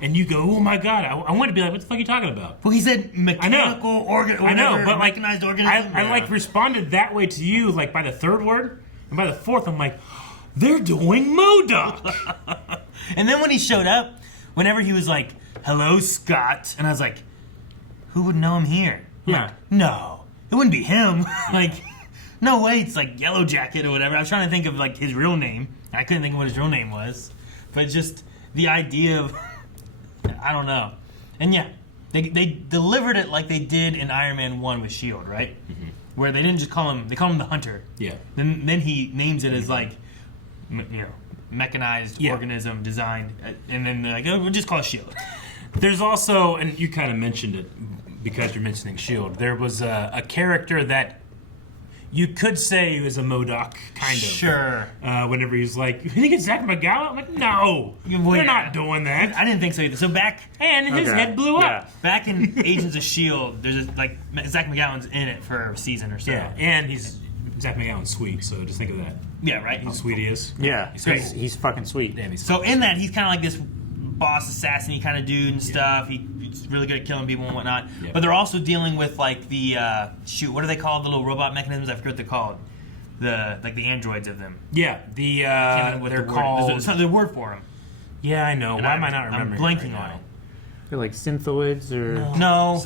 and you go, oh my god, I want to be like, what the fuck are you talking about? Well, he said mechanical organ. I know, but like, mechanized organism. I like responded that way to you, like by the third word, and by the fourth, I'm like, they're doing M.O.D.O.K. And then when he showed up, whenever he was like, hello, Scott, and I was like, who would know him here? Yeah. Like, no, it wouldn't be him. Like, no way, it's like Yellow Jacket or whatever. I was trying to think of like his real name. I couldn't think of what his real name was. But just the idea of, I don't know. And yeah, they delivered it like they did in Iron Man 1 with S.H.I.E.L.D., right? Mm-hmm. Where they didn't just call him, they call him the Hunter. Yeah. Then he names it as like, you know, mechanized organism designed, and then they're like, oh, we'll just call it S.H.I.E.L.D. There's also, and you kind of mentioned it because you're mentioning S.H.I.E.L.D., there was a character that you could say was a M.O.D.O.K, kind of. Sure. Whenever he's like, you think it's Zach McGowan? I'm like, no, we're not doing that. I didn't think so either. So back... And his head blew up. Back in Agents of S.H.I.E.L.D., there's like, Zach McGowan's in it for a season or so. Yeah, and he's Zach McGowan's sweet, so just think of that. Yeah, right? How sweet he is. Yeah, he's fucking sweet. Damn, he's so in that, he's kind of like this boss assassin-y kind of dude and stuff. He's really good at killing people and whatnot. Yeah. But they're also dealing with like the what are they called? The little robot mechanisms? I forget what they're called. The androids of them. Yeah, they're called. There's a word for them. Yeah, I know. Why am I not remembering? I'm blanking on it. They're like synthoids or no,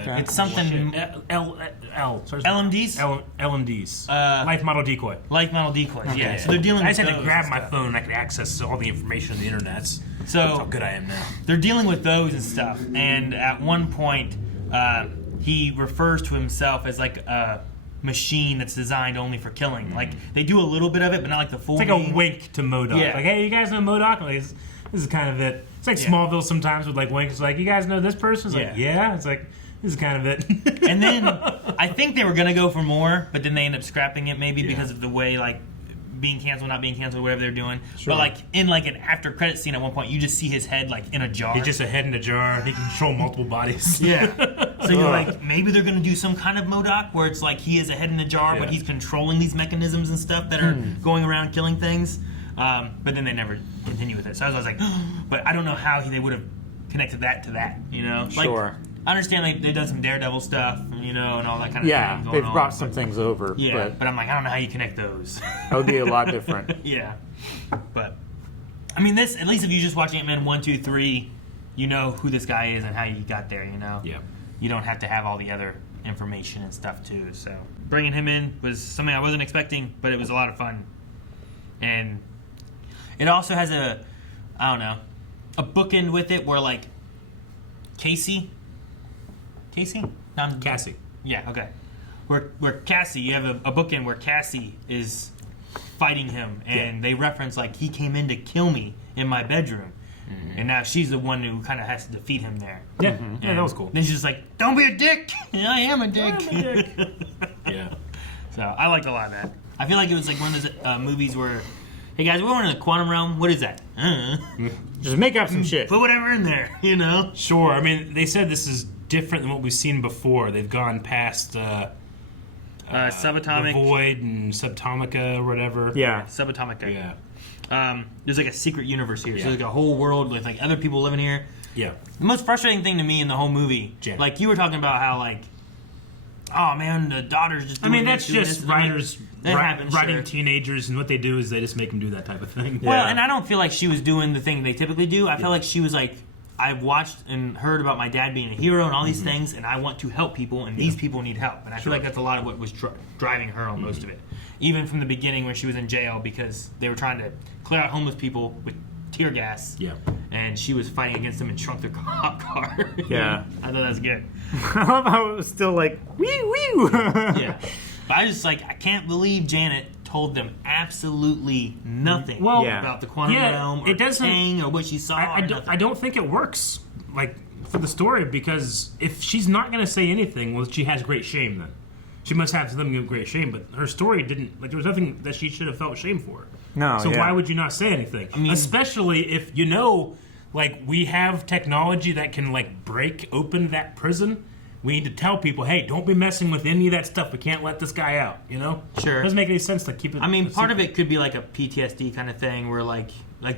okay. It's something. LMDs. LMDs. Life model decoy. Life model decoys. Okay. Yeah. So they're dealing. I with just had to grab my stuff. phone and I could access all the information on the internet. So that's how good I am now. They're dealing with those and stuff. And at one point, he refers to himself as like a machine that's designed only for killing. Like they do a little bit of it, but not like the full. It's like a wink to M.O.D.O.K. Yeah. Like, hey, you guys know M.O.D.O.K? Like, this is kind of it. It's like Smallville sometimes with like winks. It's like, you guys know this person? It's like, yeah. It's like, this is kind of it. And then I think they were gonna go for more, but then they ended up scrapping it maybe because of the way like being canceled, not being canceled, whatever they're doing. Sure. But like in like an after credit scene at one point, you just see his head like in a jar. He's just a head in a jar. He can control multiple bodies. Yeah. So you're like, maybe they're gonna do some kind of M.O.D.O.K where it's like he is a head in a jar, but he's controlling these mechanisms and stuff that are going around killing things. But then they never continue with it. So I was like, but I don't know how they would have connected that to that. You know? Like, Sure. I understand like they've done some Daredevil stuff, you know, and all that kind of thing. Yeah, going they've on, brought some things over. Yeah, but I'm like, I don't know how you connect those. That would be a lot different. Yeah, but I mean, this at least if you just watch Ant-Man 1, 2, 3, you know who this guy is and how you got there. You know. Yeah. You don't have to have all the other information and stuff too. So bringing him in was something I wasn't expecting, but it was a lot of fun, and it also has a bookend with it where like Cassie. Cassie. Yeah, okay. Where Cassie, you have a bookend where Cassie is fighting him, and they reference like he came in to kill me in my bedroom, and now she's the one who kind of has to defeat him there. Yeah, yeah, that was cool. Then she's just like, "Don't be a dick." I am a dick. Yeah. So I liked a lot of that. I feel like it was like one of those movies where, hey guys, we're going to the quantum realm. What is that? Just make up some shit. Put whatever in there, you know. Sure. I mean, they said this is different than what we've seen before. They've gone past subatomic, the Void and Subatomica or whatever. Yeah, Subatomica. Yeah. There's like a secret universe here. Yeah. So like a whole world with like other people living here. Yeah. The most frustrating thing to me in the whole movie, like you were talking about how like, oh man, the daughter's just. I mean, that's doing just this. writers That happens, writing sure. teenagers, and what they do is they just make them do that type of thing. Well, and I don't feel like she was doing the thing they typically do. I feel like she was like, I've watched and heard about my dad being a hero and all these things, and I want to help people, and these people need help. And I feel like that's a lot of what was driving her on most of it. Even from the beginning when she was in jail, because they were trying to clear out homeless people with tear gas. Yeah. And she was fighting against them and shrunk their cop car. Yeah. I thought that was good. I love how it was still like, wee wee. Yeah. But I just like, I can't believe Janet told them absolutely nothing about the quantum realm or Kang or what she saw. I don't think it works like for the story, because if she's not going to say anything, well, she has great shame then. She must have something of great shame, but her story didn't, like, there was nothing that she should have felt shame for. No, So why would you not say anything? I mean, especially if you know, like, we have technology that can, like, break open that prison. We need to tell people, hey, don't be messing with any of that stuff. We can't let this guy out, you know? Sure. It doesn't make any sense to keep it. I mean, part of it could be like a PTSD kind of thing where like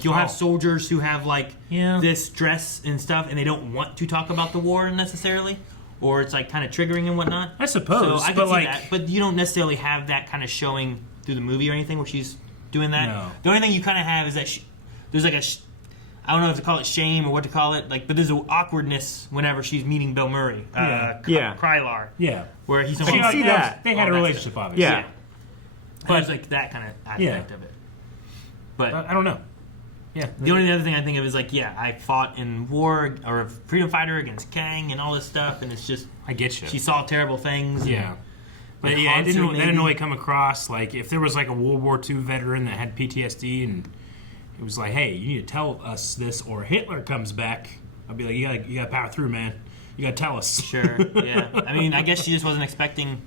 you'll have soldiers who have like this stress and stuff, and they don't want to talk about the war necessarily, or it's like kind of triggering and whatnot. I suppose, so I can see that, but you don't necessarily have that kind of showing through the movie or anything where she's doing that. No. The only thing you kind of have is that there's like I don't know if to call it shame or what to call it, like, but there's an awkwardness whenever she's meeting Bill Murray, Krylar, where he's. I can see that they had a relationship, obviously. Yeah, but it's like that kind of aspect of it. But I don't know. Yeah. The only other thing I think of is like, I fought in war or a freedom fighter against Kang and all this stuff, and it's just I get you. She saw terrible things. Yeah. But yeah, it didn't really come across like if there was like a World War II veteran that had PTSD and it was like, hey, you need to tell us this, or Hitler comes back. I'll be like, you gotta power through, man. You gotta tell us. Sure. Yeah. I mean, I guess she just wasn't expecting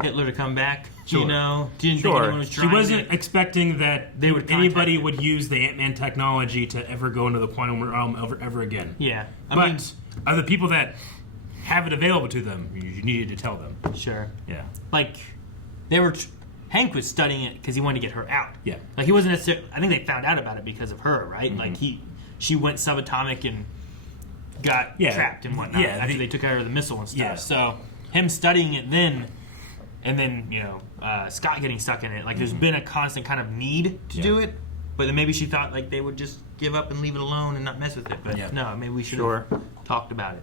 Hitler to come back. Sure. You know, didn't think anyone was trying. She wasn't expecting that anybody would use the Ant-Man technology to ever go into the quantum realm ever again. Yeah. But other people that have it available to them, you needed to tell them. Sure. Yeah. Like, they were. Hank was studying it because he wanted to get her out. Yeah. Like he wasn't necessarily. I think they found out about it because of her, right? Like she went subatomic and got trapped and whatnot after they took out the missile and stuff. Yeah. So him studying it then, and then Scott getting stuck in it. Like there's been a constant kind of need to do it, but then maybe she thought like they would just give up and leave it alone and not mess with it. But no, maybe we should have talked about it.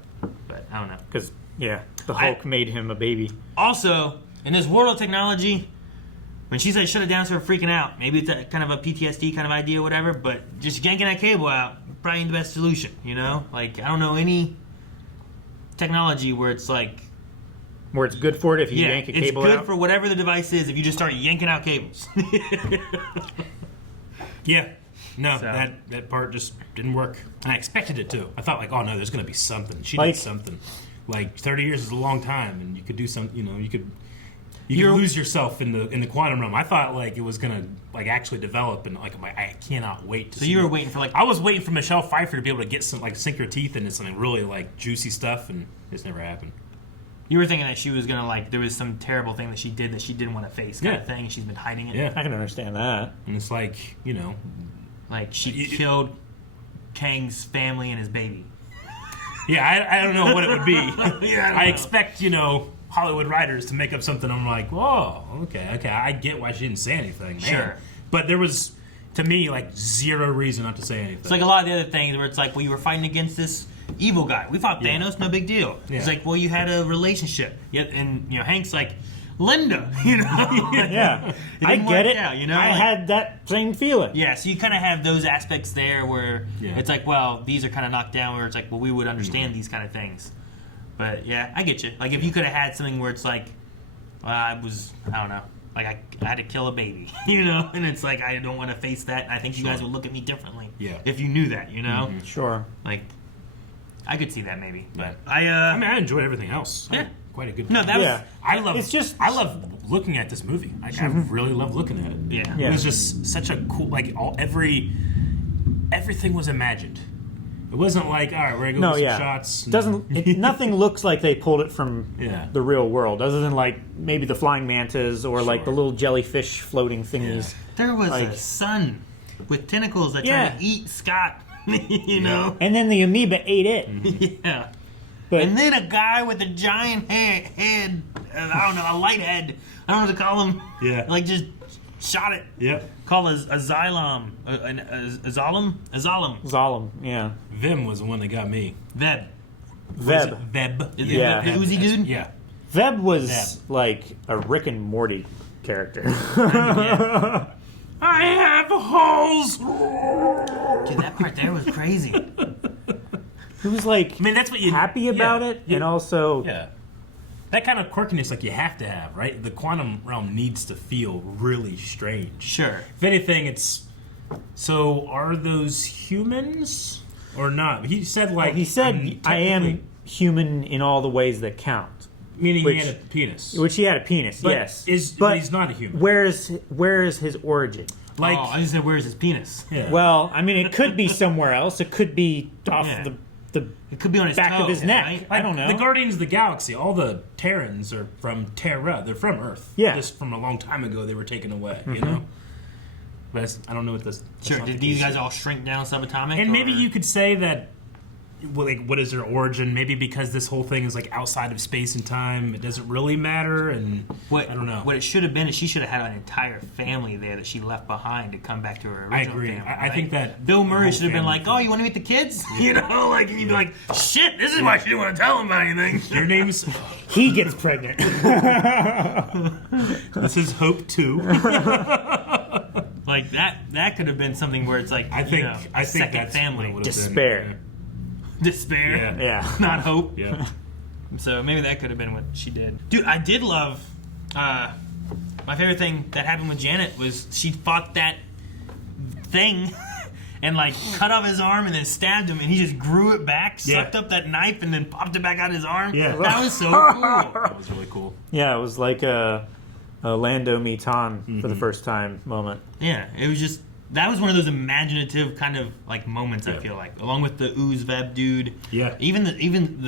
But I don't know. Because the Hulk made him a baby. Also, in this world of technology. When she said shut it down, started freaking out. Maybe it's a kind of a PTSD kind of idea or whatever, but just yanking that cable out probably ain't the best solution, you know? Like, I don't know any technology where it's like... Where it's good for it if you yank a cable out? it's good for whatever the device is if you just start yanking out cables. Yeah. No, that part just didn't work. And I expected it to. I thought like, oh no, there's going to be something. She did something. Like 30 years is a long time, and you could do something, you could... you lose yourself in the quantum realm. I thought like it was gonna like actually develop, and like I cannot wait to see. So you were it. waiting for like I was waiting for Michelle Pfeiffer to be able to get some like sink her teeth into something really like juicy stuff, and it's never happened. You were thinking that she was gonna like there was some terrible thing that she did that she didn't want to face, kind of thing, and she's been hiding it. Yeah, I can understand that. And it's like like she killed Kang's family and his baby. Yeah, I don't know what it would be. Yeah, I expect Hollywood writers to make up something. I'm like, whoa, okay, I get why she didn't say anything. Man. Sure. But there was, to me, like zero reason not to say anything. It's like a lot of the other things where it's like, well, you were fighting against this evil guy. We fought Thanos, no big deal. Yeah. It's like, well, you had a relationship. Yet, and Hank's like, Linda, Yeah, I didn't get work it. out, I had that same feeling. Yeah, so you kind of have those aspects there where it's like, well, these are kind of knocked down where it's like, well, we would understand these kind of things. But yeah, I get you. Like if you could have had something where it's like, I don't know, like I had to kill a baby, and it's like I don't want to face that. And I think you guys would look at me differently if you knew that, Mm-hmm. Sure. Like I could see that maybe, but I enjoyed everything else. Yeah. Quite a good. No, that was. I love looking at this movie. Like I really love looking at it. Yeah. It was just such a cool. Like everything was imagined. It wasn't like, all right, we're gonna go get some shots. Nothing looks like they pulled it from the real world, other than like maybe the flying mantas or like the little jellyfish floating thingies. There was a sun with tentacles that tried to eat Scott. And then the amoeba ate it. Yeah. But, and then a guy with a giant head, I don't know, a light head, I don't know what to call him. Yeah. Like just shot it. Yep. Called a Xylem. A Zalem? A Zalem. Zalem, yeah. Vim was the one that got me. Veb. Veb. Is it the Uzi dude? Yeah. Veb was like a Rick and Morty character. I have holes. Dude, that part there was crazy. He was like, that's what you happy about it, and also that kind of quirkiness, like you have to have, right? The quantum realm needs to feel really strange. Sure. If anything, it's so. Are those humans or not? He said like I am human in all the ways that count. Meaning he had a penis. Which he had a penis, but yes. But he's not a human. Where is his origin? Like, I just said, where's his penis? Yeah. Well, I mean, it could be somewhere else. It could be off it could be on his back toe, of his neck. right? I don't know. The Guardians of the Galaxy, all the Terrans are from Terra. They're from Earth. Yeah. Just from a long time ago, they were taken away. You Mhm. know. But I don't know what this. Sure. Did these guys all shrink down subatomic? And maybe you could say that. Well, like, what is their origin? Maybe because this whole thing is like outside of space and time, it doesn't really matter. And I don't know. What it should have been is she should have had an entire family there that she left behind to come back to her original I agree. family. I think that Bill Murray whole should have been family like, "Oh, you want to meet the kids?" You know, like, and you'd be like, "Shit, this is why she didn't want to tell him about anything." Your name's. He gets pregnant. This is Hope 2. Like that could have been something where it's like I think second that's family. what it Despair. Despair. Yeah. Not hope. Yeah. So maybe that could have been what she did. Dude, I did love. My favorite thing that happened with Janet was she fought that thing and like cut off his arm and then stabbed him, and he just grew it back, sucked up that knife, and then popped it back out his arm. Yeah. That was so cool. That was really cool. Yeah, it was like a Lando meets Han for the first time moment. Yeah, it was just. That was one of those imaginative kind of like moments. I feel like, along with the Ooze Veb dude. Yeah. Even the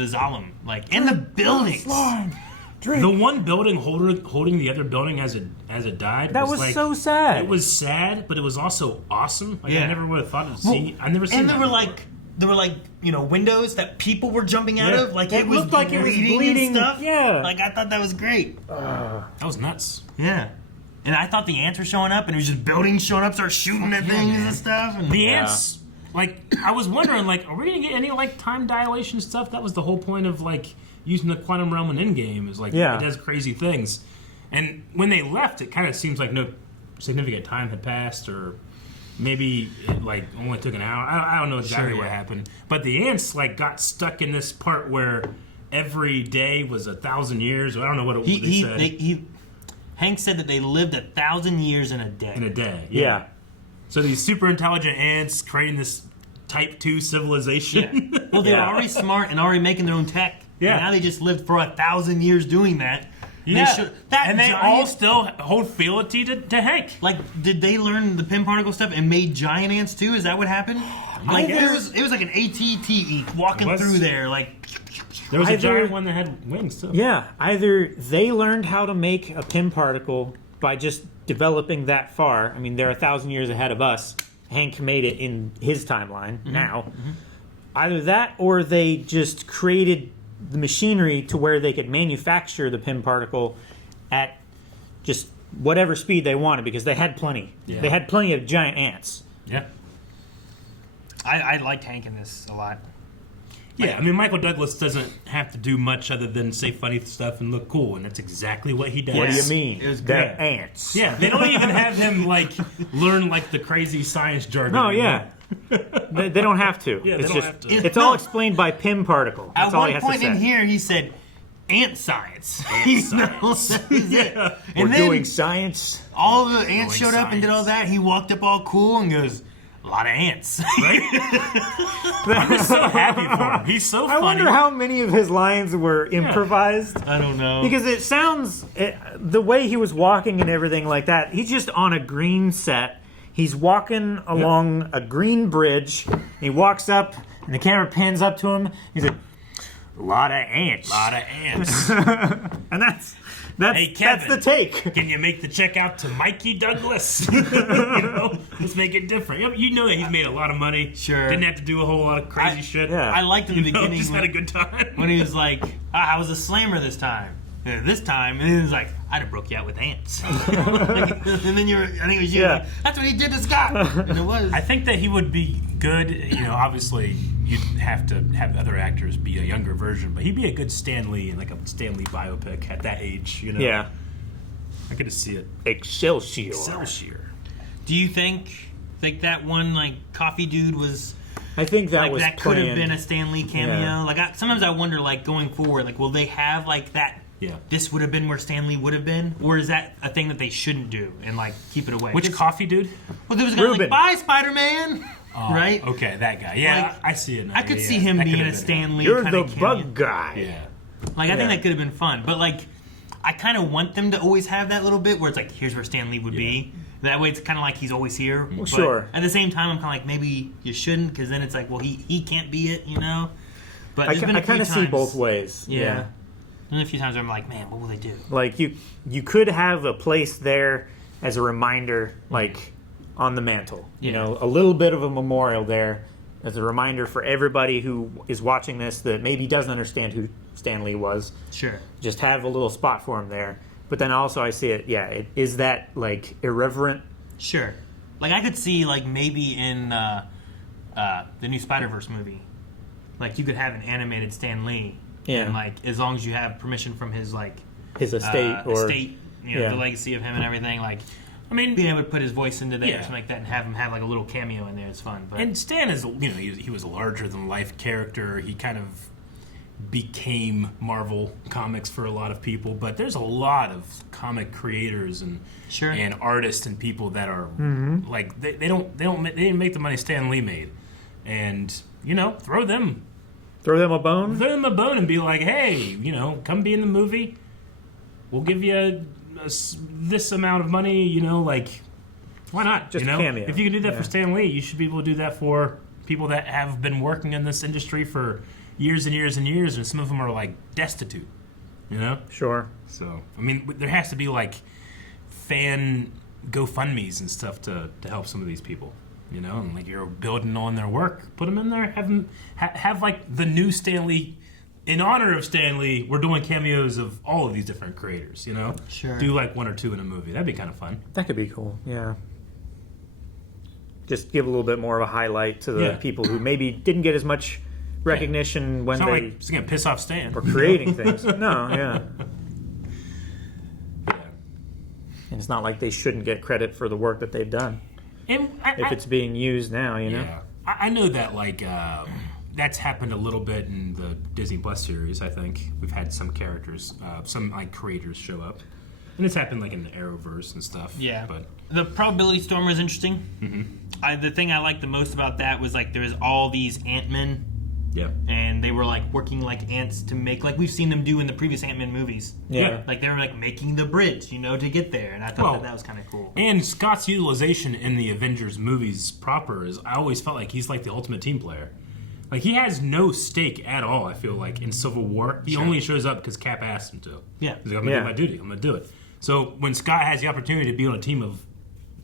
Zalem, like in the buildings. The one building holding the other building as it died. That was like, so sad. It was sad, but it was also awesome. Like, Yeah. I never would have thought of seeing. I've never seen. And that there were like windows that people were jumping out Yeah. of. Like It it was looked like it was bleeding bleeding, and stuff. yeah. Like I thought that was great. That was nuts. Yeah. And I thought the ants were showing up, and it was just buildings showing up, start shooting at things and stuff. And The ants, like, I was wondering, like, are we gonna get any like time dilation stuff? That was the whole point of like using the quantum realm in Endgame. Is like it does crazy things. And when they left, it kind of seems like no significant time had passed, or maybe it like only took an hour. I don't know exactly what happened. But the ants like got stuck in this part where every day was 1,000 years. Or I don't know what they said. Hank said that they lived 1,000 years in a day. In a day, Yeah. So these super intelligent ants creating this Type 2 civilization. Well, they were already smart and already making their own tech. Yeah. And now they just lived for 1,000 years doing that. Yeah, and they all still hold fealty to Hank. Like, did they learn the pin particle stuff and made giant ants too? Is that what happened? Like, it was like an ATT walking through there. Like, there was a giant one that had wings too. Yeah, either they learned how to make a pin particle by just developing that far. I mean, they're 1,000 years ahead of us. Hank made it in his timeline now. Either that, or they just created the machinery to where they could manufacture the pin particle at just whatever speed they wanted, because they had plenty. Yeah. They had plenty of giant ants. Yeah. I liked Hank in this a lot. Yeah, I mean, Michael Douglas doesn't have to do much other than say funny stuff and look cool, and that's exactly what he does. What do you mean? It was They're great. ants. Yeah, they don't even have him, like, learn, like, the crazy science jargon. No, yeah. they don't have to. Yeah, it's they don't have to. It's all explained by pin particle. That's At all he one has point to say. in here, he said, ant science. Yeah. And We're then doing science. all the ants showed up and did all that. He walked up all cool and goes, a lot of ants. I'm just so happy for him. He's so funny. I wonder how many of his lines were improvised. I don't know. Because it sounds, the way he was walking and everything like that, he's just on a green set. He's walking along a green bridge. He walks up, and the camera pans up to him. He's like, a lot of ants. A lot of ants. And that's Hey, Kevin, the take. Can you make the check out to Mikey Douglas? You know, let's make it different. You know that he's made a lot of money. Sure. Didn't have to do a whole lot of crazy shit. I liked in the beginning. Just had a good time. When he was like, I was a slammer this time. This time, and then he was like, I'd have broke you out with ants. And then I think it was you. Yeah. That's what he did to Scott. And it was. I think that he would be good. You know, obviously, you'd have to have other actors be a younger version, but he'd be a good Stan Lee in like a Stan Lee biopic at that age. You know. Yeah. I could see it. Excelsior. Do you think that one like coffee dude was? I think that like was that could have planned. been a Stan Lee cameo. Yeah. Like sometimes I wonder, like going forward, like will they have like that? Yeah. This would have been where Stan Lee would have been, or is that a thing that they shouldn't do and like keep it away? Which coffee dude? Well, there was a guy like, bye, Spider-Man. Right? Okay, that guy. Yeah, Like, I see it now. I could Yeah, see him that being could have a been Stan him. Lee. You're kinda the cameo. bug guy. Yeah. Like I think that could have been fun, but like I kind of want them to always have that little bit where it's like, here's where Stan Lee would be. That way, it's kind of like he's always here. Well, But sure. At the same time, I'm kind of like, maybe you shouldn't, because then it's like, well, he can't be it, you know. But I there's been a few kind of see times- both ways. Yeah. And a few times where I'm like, man, what will they do? Like you could have a place there as a reminder, like on the mantle. You know, a little bit of a memorial there as a reminder for everybody who is watching this that maybe doesn't understand who Stan Lee was. Sure. Just have a little spot for him there. But then also I see it. Yeah, is that like irreverent? Sure. Like I could see like maybe in the new Spider-Verse movie, like you could have an animated Stan Lee. Yeah. And like as long as you have permission from his like His estate or you know, the legacy of him and everything, like I mean, being able to put his voice into there or Yeah. something like that and have him have like a little cameo in there is fun. But And Stan is, you know, he was a larger than life character. He kind of became Marvel Comics for a lot of people, but there's a lot of comic creators and and artists and people that are like they didn't make the money Stan Lee made, and you know, throw them a bone. Throw them a bone and be like, hey, you know, come be in the movie. We'll give you this amount of money. You know, like why not? Just you know? a cameo. If you can do that Yeah. for Stan Lee, you should be able to do that for people that have been working in this industry for years and years and years, and some of them are like destitute. You know? Sure. So I mean, there has to be like fan GoFundMes and stuff to help some of these people. You know, and like you're building on their work, put them in there. Have them have like the new Stan Lee. In honor of Stan Lee, we're doing cameos of all of these different creators. You know, Sure. Do like one or two in a movie. That'd be kind of fun. That could be cool. Yeah. Just give a little bit more of a highlight to the Yeah. people who maybe didn't get as much recognition when It's not they like it's gonna piss off Stan. were creating things. No, yeah. And it's not like they shouldn't get credit for the work that they've done. And if it's being used now, you know. Yeah, I know that like that's happened a little bit in the Disney Plus series. I think we've had some characters, some like creators show up, and it's happened like in the Arrowverse and stuff. Yeah, but the probability storm was interesting. The thing I liked the most about that was like there was all these Ant-Men Yeah. And they were like working like ants to make, like we've seen them do in the previous Ant-Man movies. Yeah. Like they were like making the bridge, you know, to get there. And I thought that was kind of cool. And Scott's utilization in the Avengers movies proper is, I always felt like he's like the ultimate team player. Like, he has no stake at all, I feel like, in Civil War. He only shows up because Cap asked him to. Yeah. He's like, I'm going to do my duty. I'm going to do it. So when Scott has the opportunity to be on a team of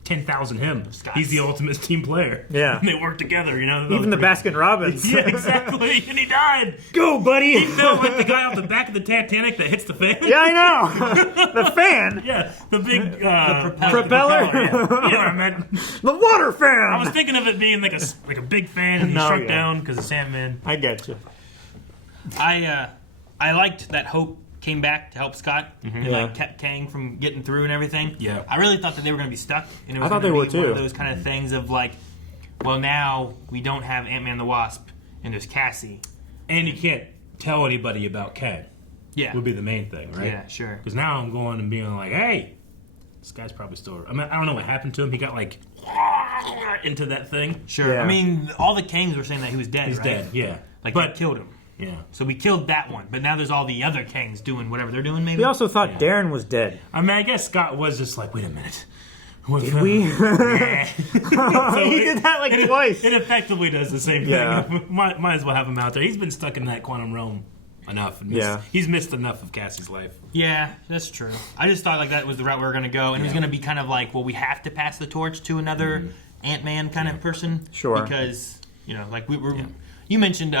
10,000 him, he's the ultimate team player. Yeah. And they work together, you know? Even the Baskin-Robbins. Yeah, exactly. And he died. Go, buddy! Even though, like, the guy off the back of the Titanic that hits the fan. Yeah, I know! The fan! Yeah, the big... the Yeah. propeller? You know what I meant. The water fan! I was thinking of it being like a big fan and he shrunk down because of Sandman. I get you. I liked that Hope came back to help Scott and Yeah. like kept Kang from getting through and everything. Yeah. I really thought that they were going to be stuck. And it was I thought gonna they were be too. One of those kind of things of like, well, now we don't have Ant-Man the Wasp and there's Cassie. And you can't tell anybody about Kang. Yeah. Would be the main thing, right? Yeah, sure. Because now I'm going and being like, hey, this guy's probably still... I mean, I don't know what happened to him. He got like into that thing. Sure. Yeah. I mean, all the Kangs were saying that he was dead, He's right? dead, yeah. Like, But- they killed him. Yeah. So we killed that one, but now there's all the other Kangs doing whatever they're doing, maybe? We also thought Darren was dead. I mean, I guess Scott was just like, wait a minute. Did we? Yeah. He did that like twice. It effectively does the same thing. Yeah. might as well have him out there. He's been stuck in that quantum realm enough. And he's missed enough of Cassie's life. Yeah, that's true. I just thought like that was the route we were going to go, and it was going to be kind of like, well, we have to pass the torch to another Ant-Man kind of person. Sure. Because, you know, like we were... You mentioned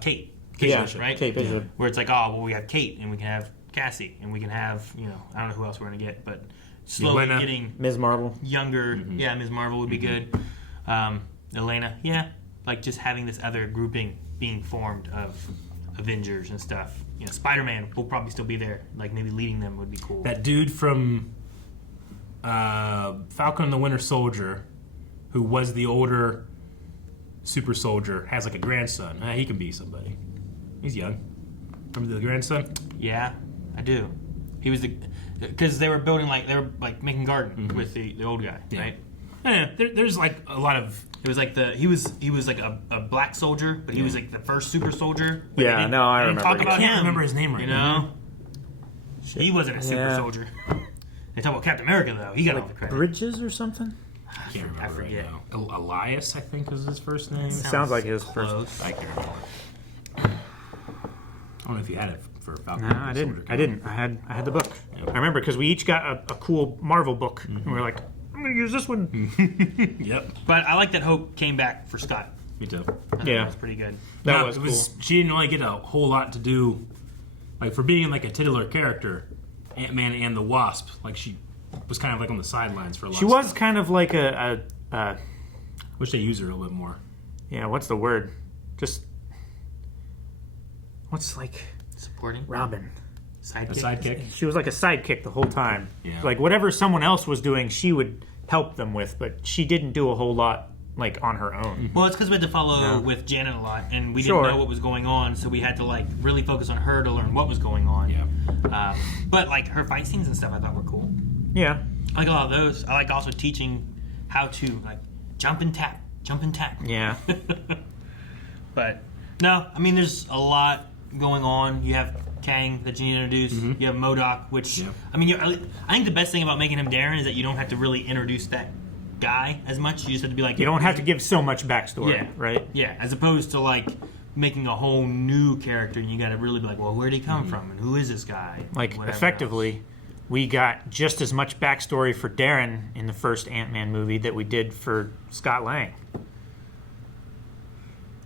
Kate. Bishop, right? Kate Bishop. Where it's like, oh, well, we have Kate, and we can have Cassie, and we can have, you know, I don't know who else we're going to get, but slowly Elena. getting Ms. Marvel. younger. Yeah, Ms. Marvel would be good. Elena, yeah. Like just having this other grouping being formed of Avengers and stuff. You know, Spider-Man will probably still be there. Like maybe leading them would be cool. That dude from Falcon and the Winter Soldier, who was the older super soldier, has like a grandson. He can be somebody. He's young. Remember the grandson? Yeah, I do. He was because they were building making garden with the old guy, right? Yeah, there's like a lot of... It was like he was like a black soldier, but he was like the first super soldier. But Yeah, no, I remember. Talk about I can't him. remember his name right You now. know, he wasn't a super Yeah. soldier. They talk about Captain America though. He got all the credit. Bridges or something? I can't remember. I forget. Right now. Elias, I think, is his first name. Sounds like his first. Close. I can't remember. I don't know if you had it for Falcon. No, I didn't. I had the book. Yep. I remember because we each got a cool Marvel book, and we were like, I'm going to use this one. Yep. But I like that Hope came back for Scott. Me too. Yeah. That's pretty good. That No, was it cool. She didn't really get a whole lot to do, like for being like a titular character, Ant-Man and the Wasp. Like she was kind of like on the sidelines for a lot. She of was stuff. kind of like a Wish they used her a little bit more. yeah, what's the word? Just, what's like Supporting Robin? sidekick. A sidekick. She was like a sidekick the whole time. Yeah. Like whatever someone else was doing, she would help them with, but she didn't do a whole lot like on her own. Well, it's because we had to follow Yeah. with Janet a lot, and we Sure. didn't know what was going on, so we had to like really focus on her to learn what was going on. Yeah. But like her fight scenes and stuff, I thought were cool. Yeah. I like a lot of those. I like also teaching how to like jump and tap. Yeah. But no, I mean, there's a lot going on. You have Kang that you need to introduce. You have M.O.D.O.K, which I mean, I think the best thing about making him Darren is that you don't have to really introduce that guy as much. You just have to be like, You don't have to give so much backstory, Yeah. right? Yeah, as opposed to like making a whole new character, and you got to really be like, well, where'd he come from, and who is this guy? Like, Whatever effectively, we got just as much backstory for Darren in the first Ant-Man movie that we did for Scott Lang.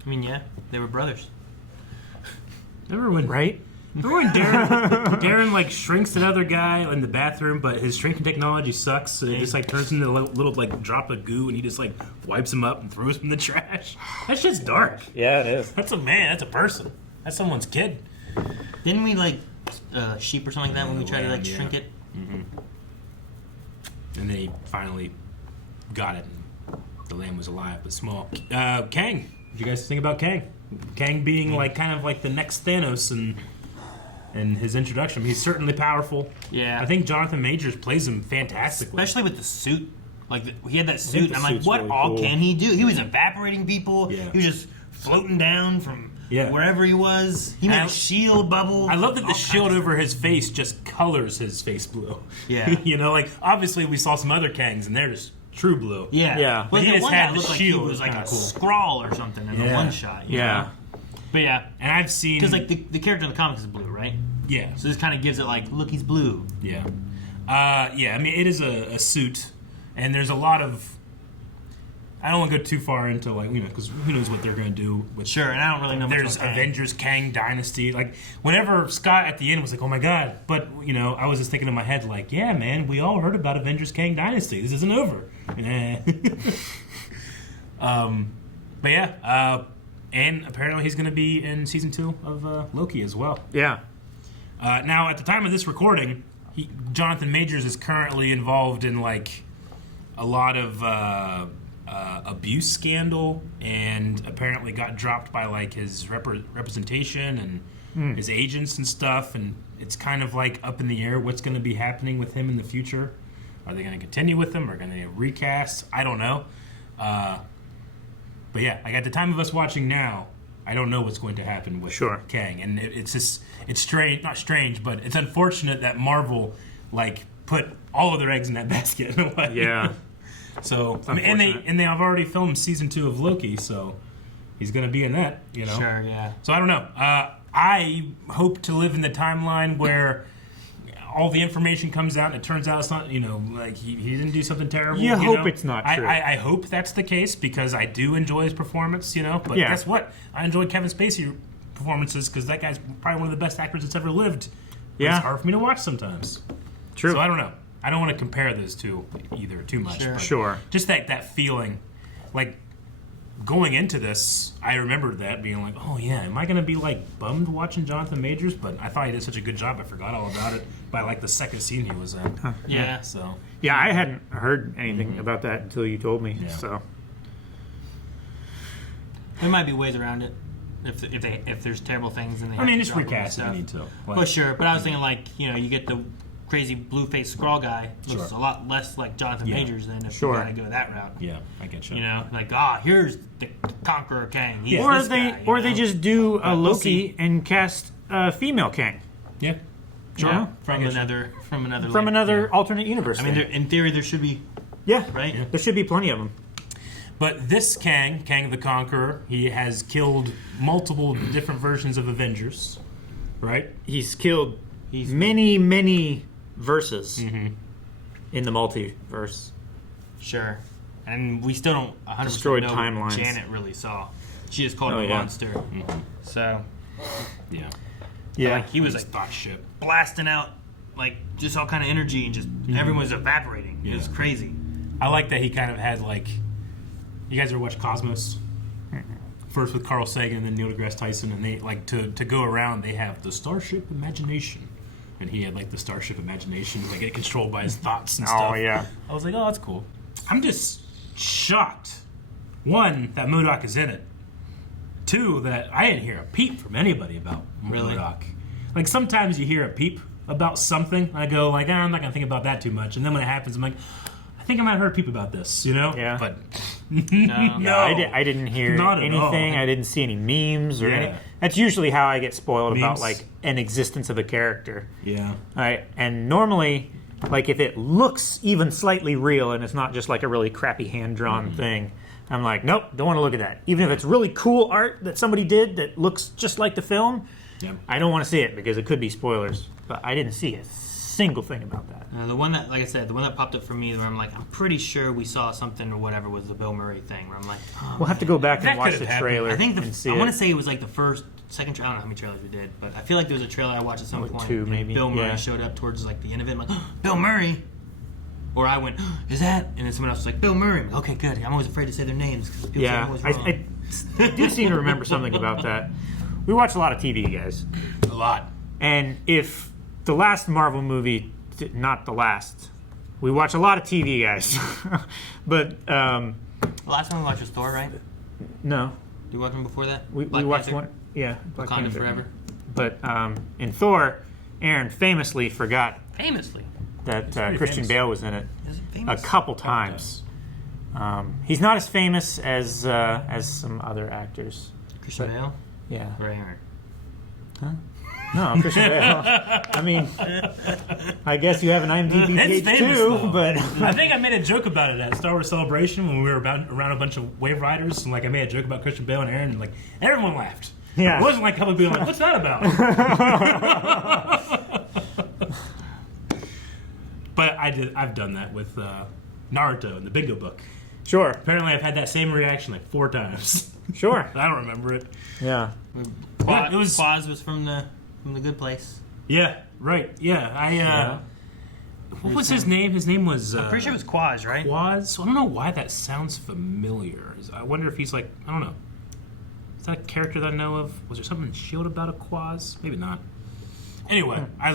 I mean, yeah, they were brothers. Remember when Darren like shrinks another guy in the bathroom, but his shrinking technology sucks, so it just like turns into a little like drop of goo, and he just like wipes him up and throws him in the trash. That shit's dark. Yeah, it is. That's a man. That's a person. That's someone's kid. Didn't we like sheep or something like that when we tried to like Yeah. shrink it? And then he finally got it. And the lamb was alive but small. Kang. What do you guys think about Kang? Kang being like kind of like the next Thanos and his introduction. He's certainly powerful. Yeah. I think Jonathan Majors plays him fantastically. Especially with the suit. Like he had that suit. the I'm like, suit's what really all cool. can he do? He was evaporating people. Yeah. He was just floating down from wherever he was. He made a shield bubble. I love that the shield over his face just colors his face blue. Yeah. You know, like, obviously we saw some other Kangs, and they're just true blue. Yeah. But he just had the shield. He was like a cool. scrawl or something in the one shot. You know? But yeah. And I've seen... Because, like, the character in the comics is blue, right? Yeah. So this kind of gives it, like, look, he's blue. Yeah. I mean, it is a suit, and there's a lot of... I don't want to go too far into, like, you know, because who knows what they're going to do with... Sure, and I don't really know much There's about Kang. Avengers, Kang Dynasty. Like, whenever Scott at the end was like, oh my god, but, you know, I was just thinking in my head, like, yeah, man, we all heard about Avengers, Kang Dynasty. This isn't over. But yeah, and apparently he's going to be in season 2 of Loki as well. Yeah. Now, at the time of this recording, Jonathan Majors is currently involved in, like, a lot of abuse scandal, and apparently got dropped by, like, his representation and his agents and stuff, and it's kind of, like, up in the air what's going to be happening with him in the future. Are they going to continue with him? Or going to recast? I don't know. But yeah, like, at the time of us watching now, I don't know what's going to happen with Kang, and it's just, it's strange, not strange, but it's unfortunate that Marvel, like, put all of their eggs in that basket in a way. Yeah. So, I mean, and they have already filmed season 2 of Loki, so he's going to be in that, you know. Sure, yeah. So I don't know. I hope to live in the timeline where all the information comes out and it turns out it's not, you know, like he didn't do something terrible. You know? hope it's not true. I hope that's the case because I do enjoy his performance, you know. But guess what? I enjoy Kevin Spacey performances because that guy's probably one of the best actors that's ever lived. But it's hard for me to watch sometimes. True. So I don't know. I don't want to compare those two either too much. Sure. Just that feeling, like going into this, I remembered that being like, oh yeah, am I going to be like bummed watching Jonathan Majors? But I thought he did such a good job, I forgot all about it by like the second scene he was in. Yeah. So. Yeah, I hadn't heard anything about that until you told me. Yeah. So. There might be ways around it. If there's terrible things and they have just to recast it. I need to. Well, sure, but I was thinking like, you know, you get the crazy blue-faced scrawl guy looks a lot less like Jonathan Majors than if you gotta go that route. Yeah, I get you. You know, like here's the Conqueror Kang. He's Or this they guy, they just do a We'll Loki see. and cast a female Kang. Yeah. Sure. Yeah, from another From another alternate universe. I mean, thing. in theory, there should be. Yeah. Right. Yeah. There should be plenty of them. But this Kang the Conqueror, he has killed multiple different versions of Avengers, right? He's killed many verses in the multiverse. Sure. And we still don't 100% Destroyed know timelines. what Janet really saw. She just called him a monster. So. Yeah. Yeah. Like, he was like thought shit. blasting out like just all kind of energy and just everyone's evaporating. It was crazy. I like that he kind of had like. You guys ever watch Cosmos? First with Carl Sagan and then Neil deGrasse Tyson, and they like to go around. They have the Starship Imagination, and he had like the Starship Imagination, like get controlled by his thoughts and stuff. Oh yeah. I was like, oh, that's cool. I'm just shocked. One, that M.O.D.O.K is in it. Two, that I didn't hear a peep from anybody about M.O.D.O.K. Like sometimes you hear a peep about something, I go like, I'm not gonna think about that too much, and then when it happens, I'm like, I think I might have heard a peep about this, you know? Yeah. But no, I didn't hear Not at anything. all. I didn't see any memes or anything. That's usually how I get spoiled about Memes? like an existence of a character. Yeah. Right. And normally, like if it looks even slightly real and it's not just like a really crappy hand drawn thing, I'm like, nope, don't want to look at that. Even if it's really cool art that somebody did that looks just like the film, I don't want to see it because it could be spoilers. But I didn't see a single thing about that. The one that, like I said, the one that popped up for me where I'm like, I'm pretty sure we saw something or whatever was the Bill Murray thing. Where I'm like, We'll have to go back and watch the trailer. I think and see I it. want to say it was like the second trailer. I don't know how many trailers we did, but I feel like there was a trailer I watched at some point. Two, and maybe. Bill Murray Yeah. showed up towards like the end of it. I'm like, Bill Murray. Or I went, is that? And then someone else was like, Bill Murray. I'm like, okay, good. I'm always afraid to say their names because people say I'm always wrong. I do seem to remember something about that. We watch a lot of TV, guys. A lot. And if the last Marvel movie, not the last, we watch a lot of TV, guys. But the last one we watched was Thor, right? No. Did you watch one before that? We Black watched Panther? one. Yeah, Black Wakanda Panther. Forever. But in Thor, Aaron famously forgot Famously. that pretty Christian famous. Bale was in it Is it a famous? couple times. He's not as famous as some other actors. Christian Bale? Yeah. Ray Aaron. Huh? No, Christian Bale. I mean, I guess you have an IMDb It's page famous, too, though. but I think I made a joke about it at Star Wars Celebration when we were around a bunch of Wave Riders, and like I made a joke about Christian Bale and Aaron, and like everyone laughed. Yeah. It wasn't like a couple people like, "What's that about?" But I've done that with Naruto and the Bingo Book. Sure. Apparently, I've had that same reaction like 4 times. Sure. I don't remember it. Yeah. Quaz, It was- Quaz was from the Good Place. Yeah. Right. Yeah. What was his name? His name was. I'm pretty sure it was Quaz, right? Quaz. I don't know why that sounds familiar. I wonder if he's like, I don't know. Is that a character that I know of? Was there something in S.H.I.E.L.D. about a Quaz? Maybe not. Anyway, I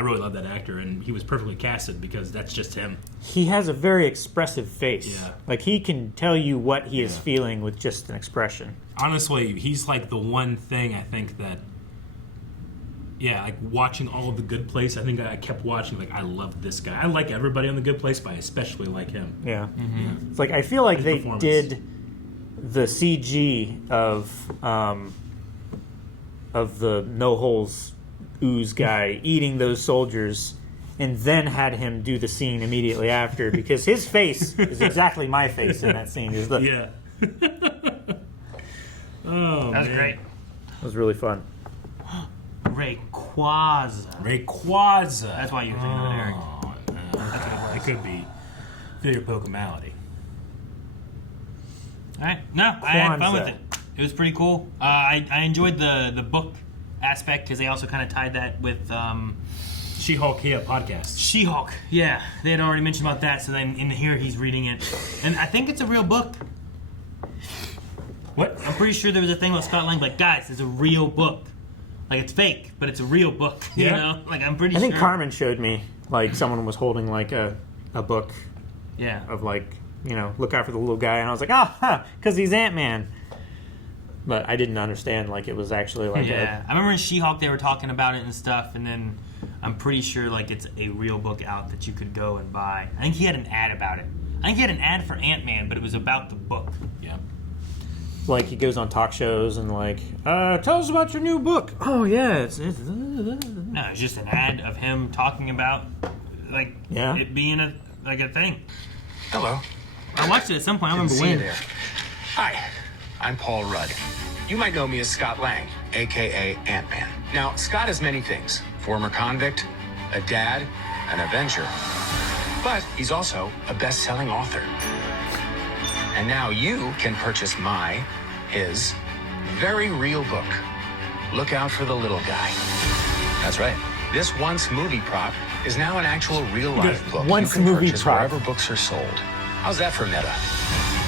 really love that actor, and he was perfectly casted because that's just him. he has a very expressive face. Yeah. Like he can tell you what he is feeling with just an expression. Honestly, he's like the one thing I think that, like watching all of The Good Place, I think I kept watching, like I love this guy. I like everybody on The Good Place, but I especially like him. Yeah. It's like I feel like they did the CG of the No Holes Ooze guy eating those soldiers, and then had him do the scene immediately after because his face is exactly my face in that scene. Is the Yeah. Oh, That was man. great. That was really fun. Rayquaza. Rayquaza. That's why you're thinking of it, Eric. It could be Feel Your Pokemality. All right. No, I had fun with Kwanzaa. it. It was pretty cool. I enjoyed the book aspect because they also kind of tied that with She-Hulk podcast. She-Hulk. Yeah, they had already mentioned about that. So then in here he's reading it, and I think it's a real book. What? I'm pretty sure there was a thing with Scott Lang, like, guys, it's a real book. Like, it's fake, but it's a real book. You Yeah. know? Like, I'm pretty I sure. think Carmen showed me like someone was holding like a book. Yeah. Of like, look out for the little guy, and I was like, because he's Ant-Man. But I didn't understand like it was actually like I remember in She-Hulk they were talking about it and stuff, and then I'm pretty sure like it's a real book out that you could go and buy. I think he had an ad about it. I think he had an ad for Ant-Man, but it was about the book. Yeah. like he goes on talk shows and like, tell us about your new book. Oh yeah, it's No, it's just an ad of him talking about like it being a thing. Hello. I watched it at some point. I Didn't remember see you when. there. Hi, I'm Paul Rudd. You might know me as Scott Lang, aka Ant-Man. Now, Scott is many things. Former convict, a dad, an Avenger. But he's also a best-selling author. And now you can purchase his very real book. Look out for the little guy. That's right. This once movie prop is now an actual real-life book Once you can movie purchase prop. wherever books are sold. How's that for meta?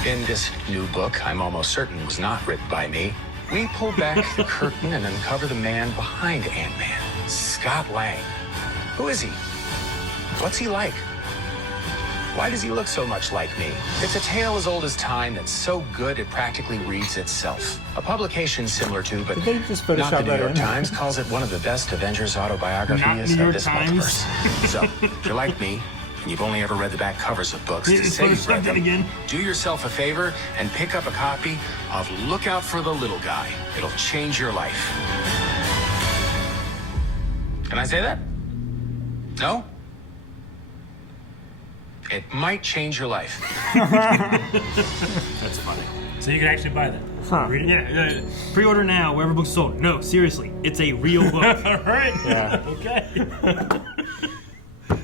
In this new book, I'm almost certain was not written by me, we pull back the curtain and uncover the man behind Ant-Man, Scott Lang. Who is he? What's he like? Why does he look so much like me? It's a tale as old as time that's so good it practically reads itself. A publication similar to, but Did they just not Photoshop the New that York in? Times calls it one of the best Avengers autobiographies New York of this Times. multiverse. So, if you're like me, and you've only ever read the back covers of books to It's say you've Photoshopped read that them, again. do yourself a favor and pick up a copy of Look Out for the Little Guy. It'll change your life. Can I say that? No? It might change your life. That's funny. So you can actually buy that. Read it? Yeah, pre-order now wherever books are sold. No, seriously, it's a real book. All right. Yeah. Okay.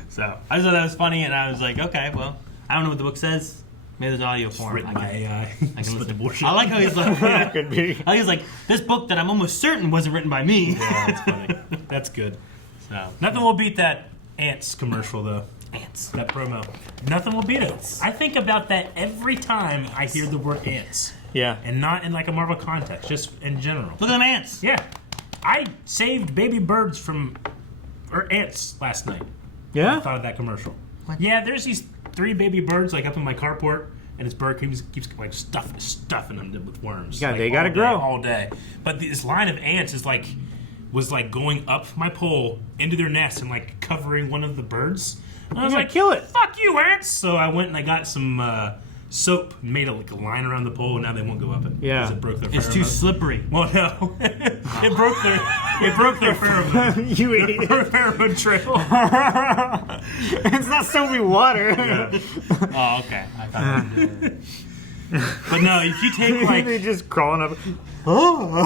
So I just thought that was funny, and I was like, okay, well, I don't know what the book says. Maybe there's audio form. Written by AI. I can Split listen. the bullshit. I like how he's like, yeah. Could be. I was like, this book that I'm almost certain wasn't written by me. Yeah, that's funny. That's good. So Nothing will beat that Ants commercial, though. Ants. That promo. Nothing will beat it. I think about that every time I hear the word ants. Yeah. And not in like a Marvel context, just in general. Look at them ants. Yeah. I saved baby birds from ants last night. Yeah? I thought of that commercial. Yeah, there's these 3 baby birds like up in my carport, and this bird keeps like stuffing them with worms. Yeah, like, they gotta all day, grow. all day. But this line of ants was going up my pole into their nest and like covering one of the birds. And I was You gotta like, kill it. "Fuck you, ants!" So I went and I got some soap made like a line around the pole, and now they won't go up it. Yeah. Because it broke their It's too pheromone. slippery. Well, no. It broke their pheromone. You idiot. Pheromone trail. It's not soapy water. Yeah. Oh, okay. I thought But no, if you take like they just crawling up.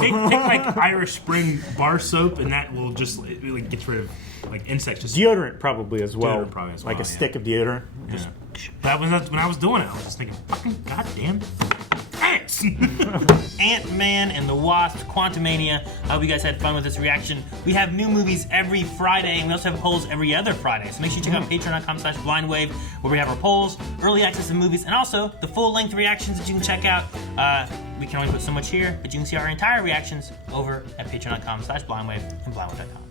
take like Irish Spring bar soap, and that will just it really gets rid of like insects. Just Deodorant probably as well. Deodorant probably as like well, a stick of deodorant. Just But when I was doing it, I was just thinking, fucking goddamn ants. Ant-Man and the Wasp, Quantumania. I hope you guys had fun with this reaction. We have new movies every Friday, and we also have polls every other Friday. So make sure you check out patreon.com/blindwave, where we have our polls, early access to movies, and also the full-length reactions that you can check out. We can only put so much here, but you can see our entire reactions over at patreon.com/blindwave and blindwave.com.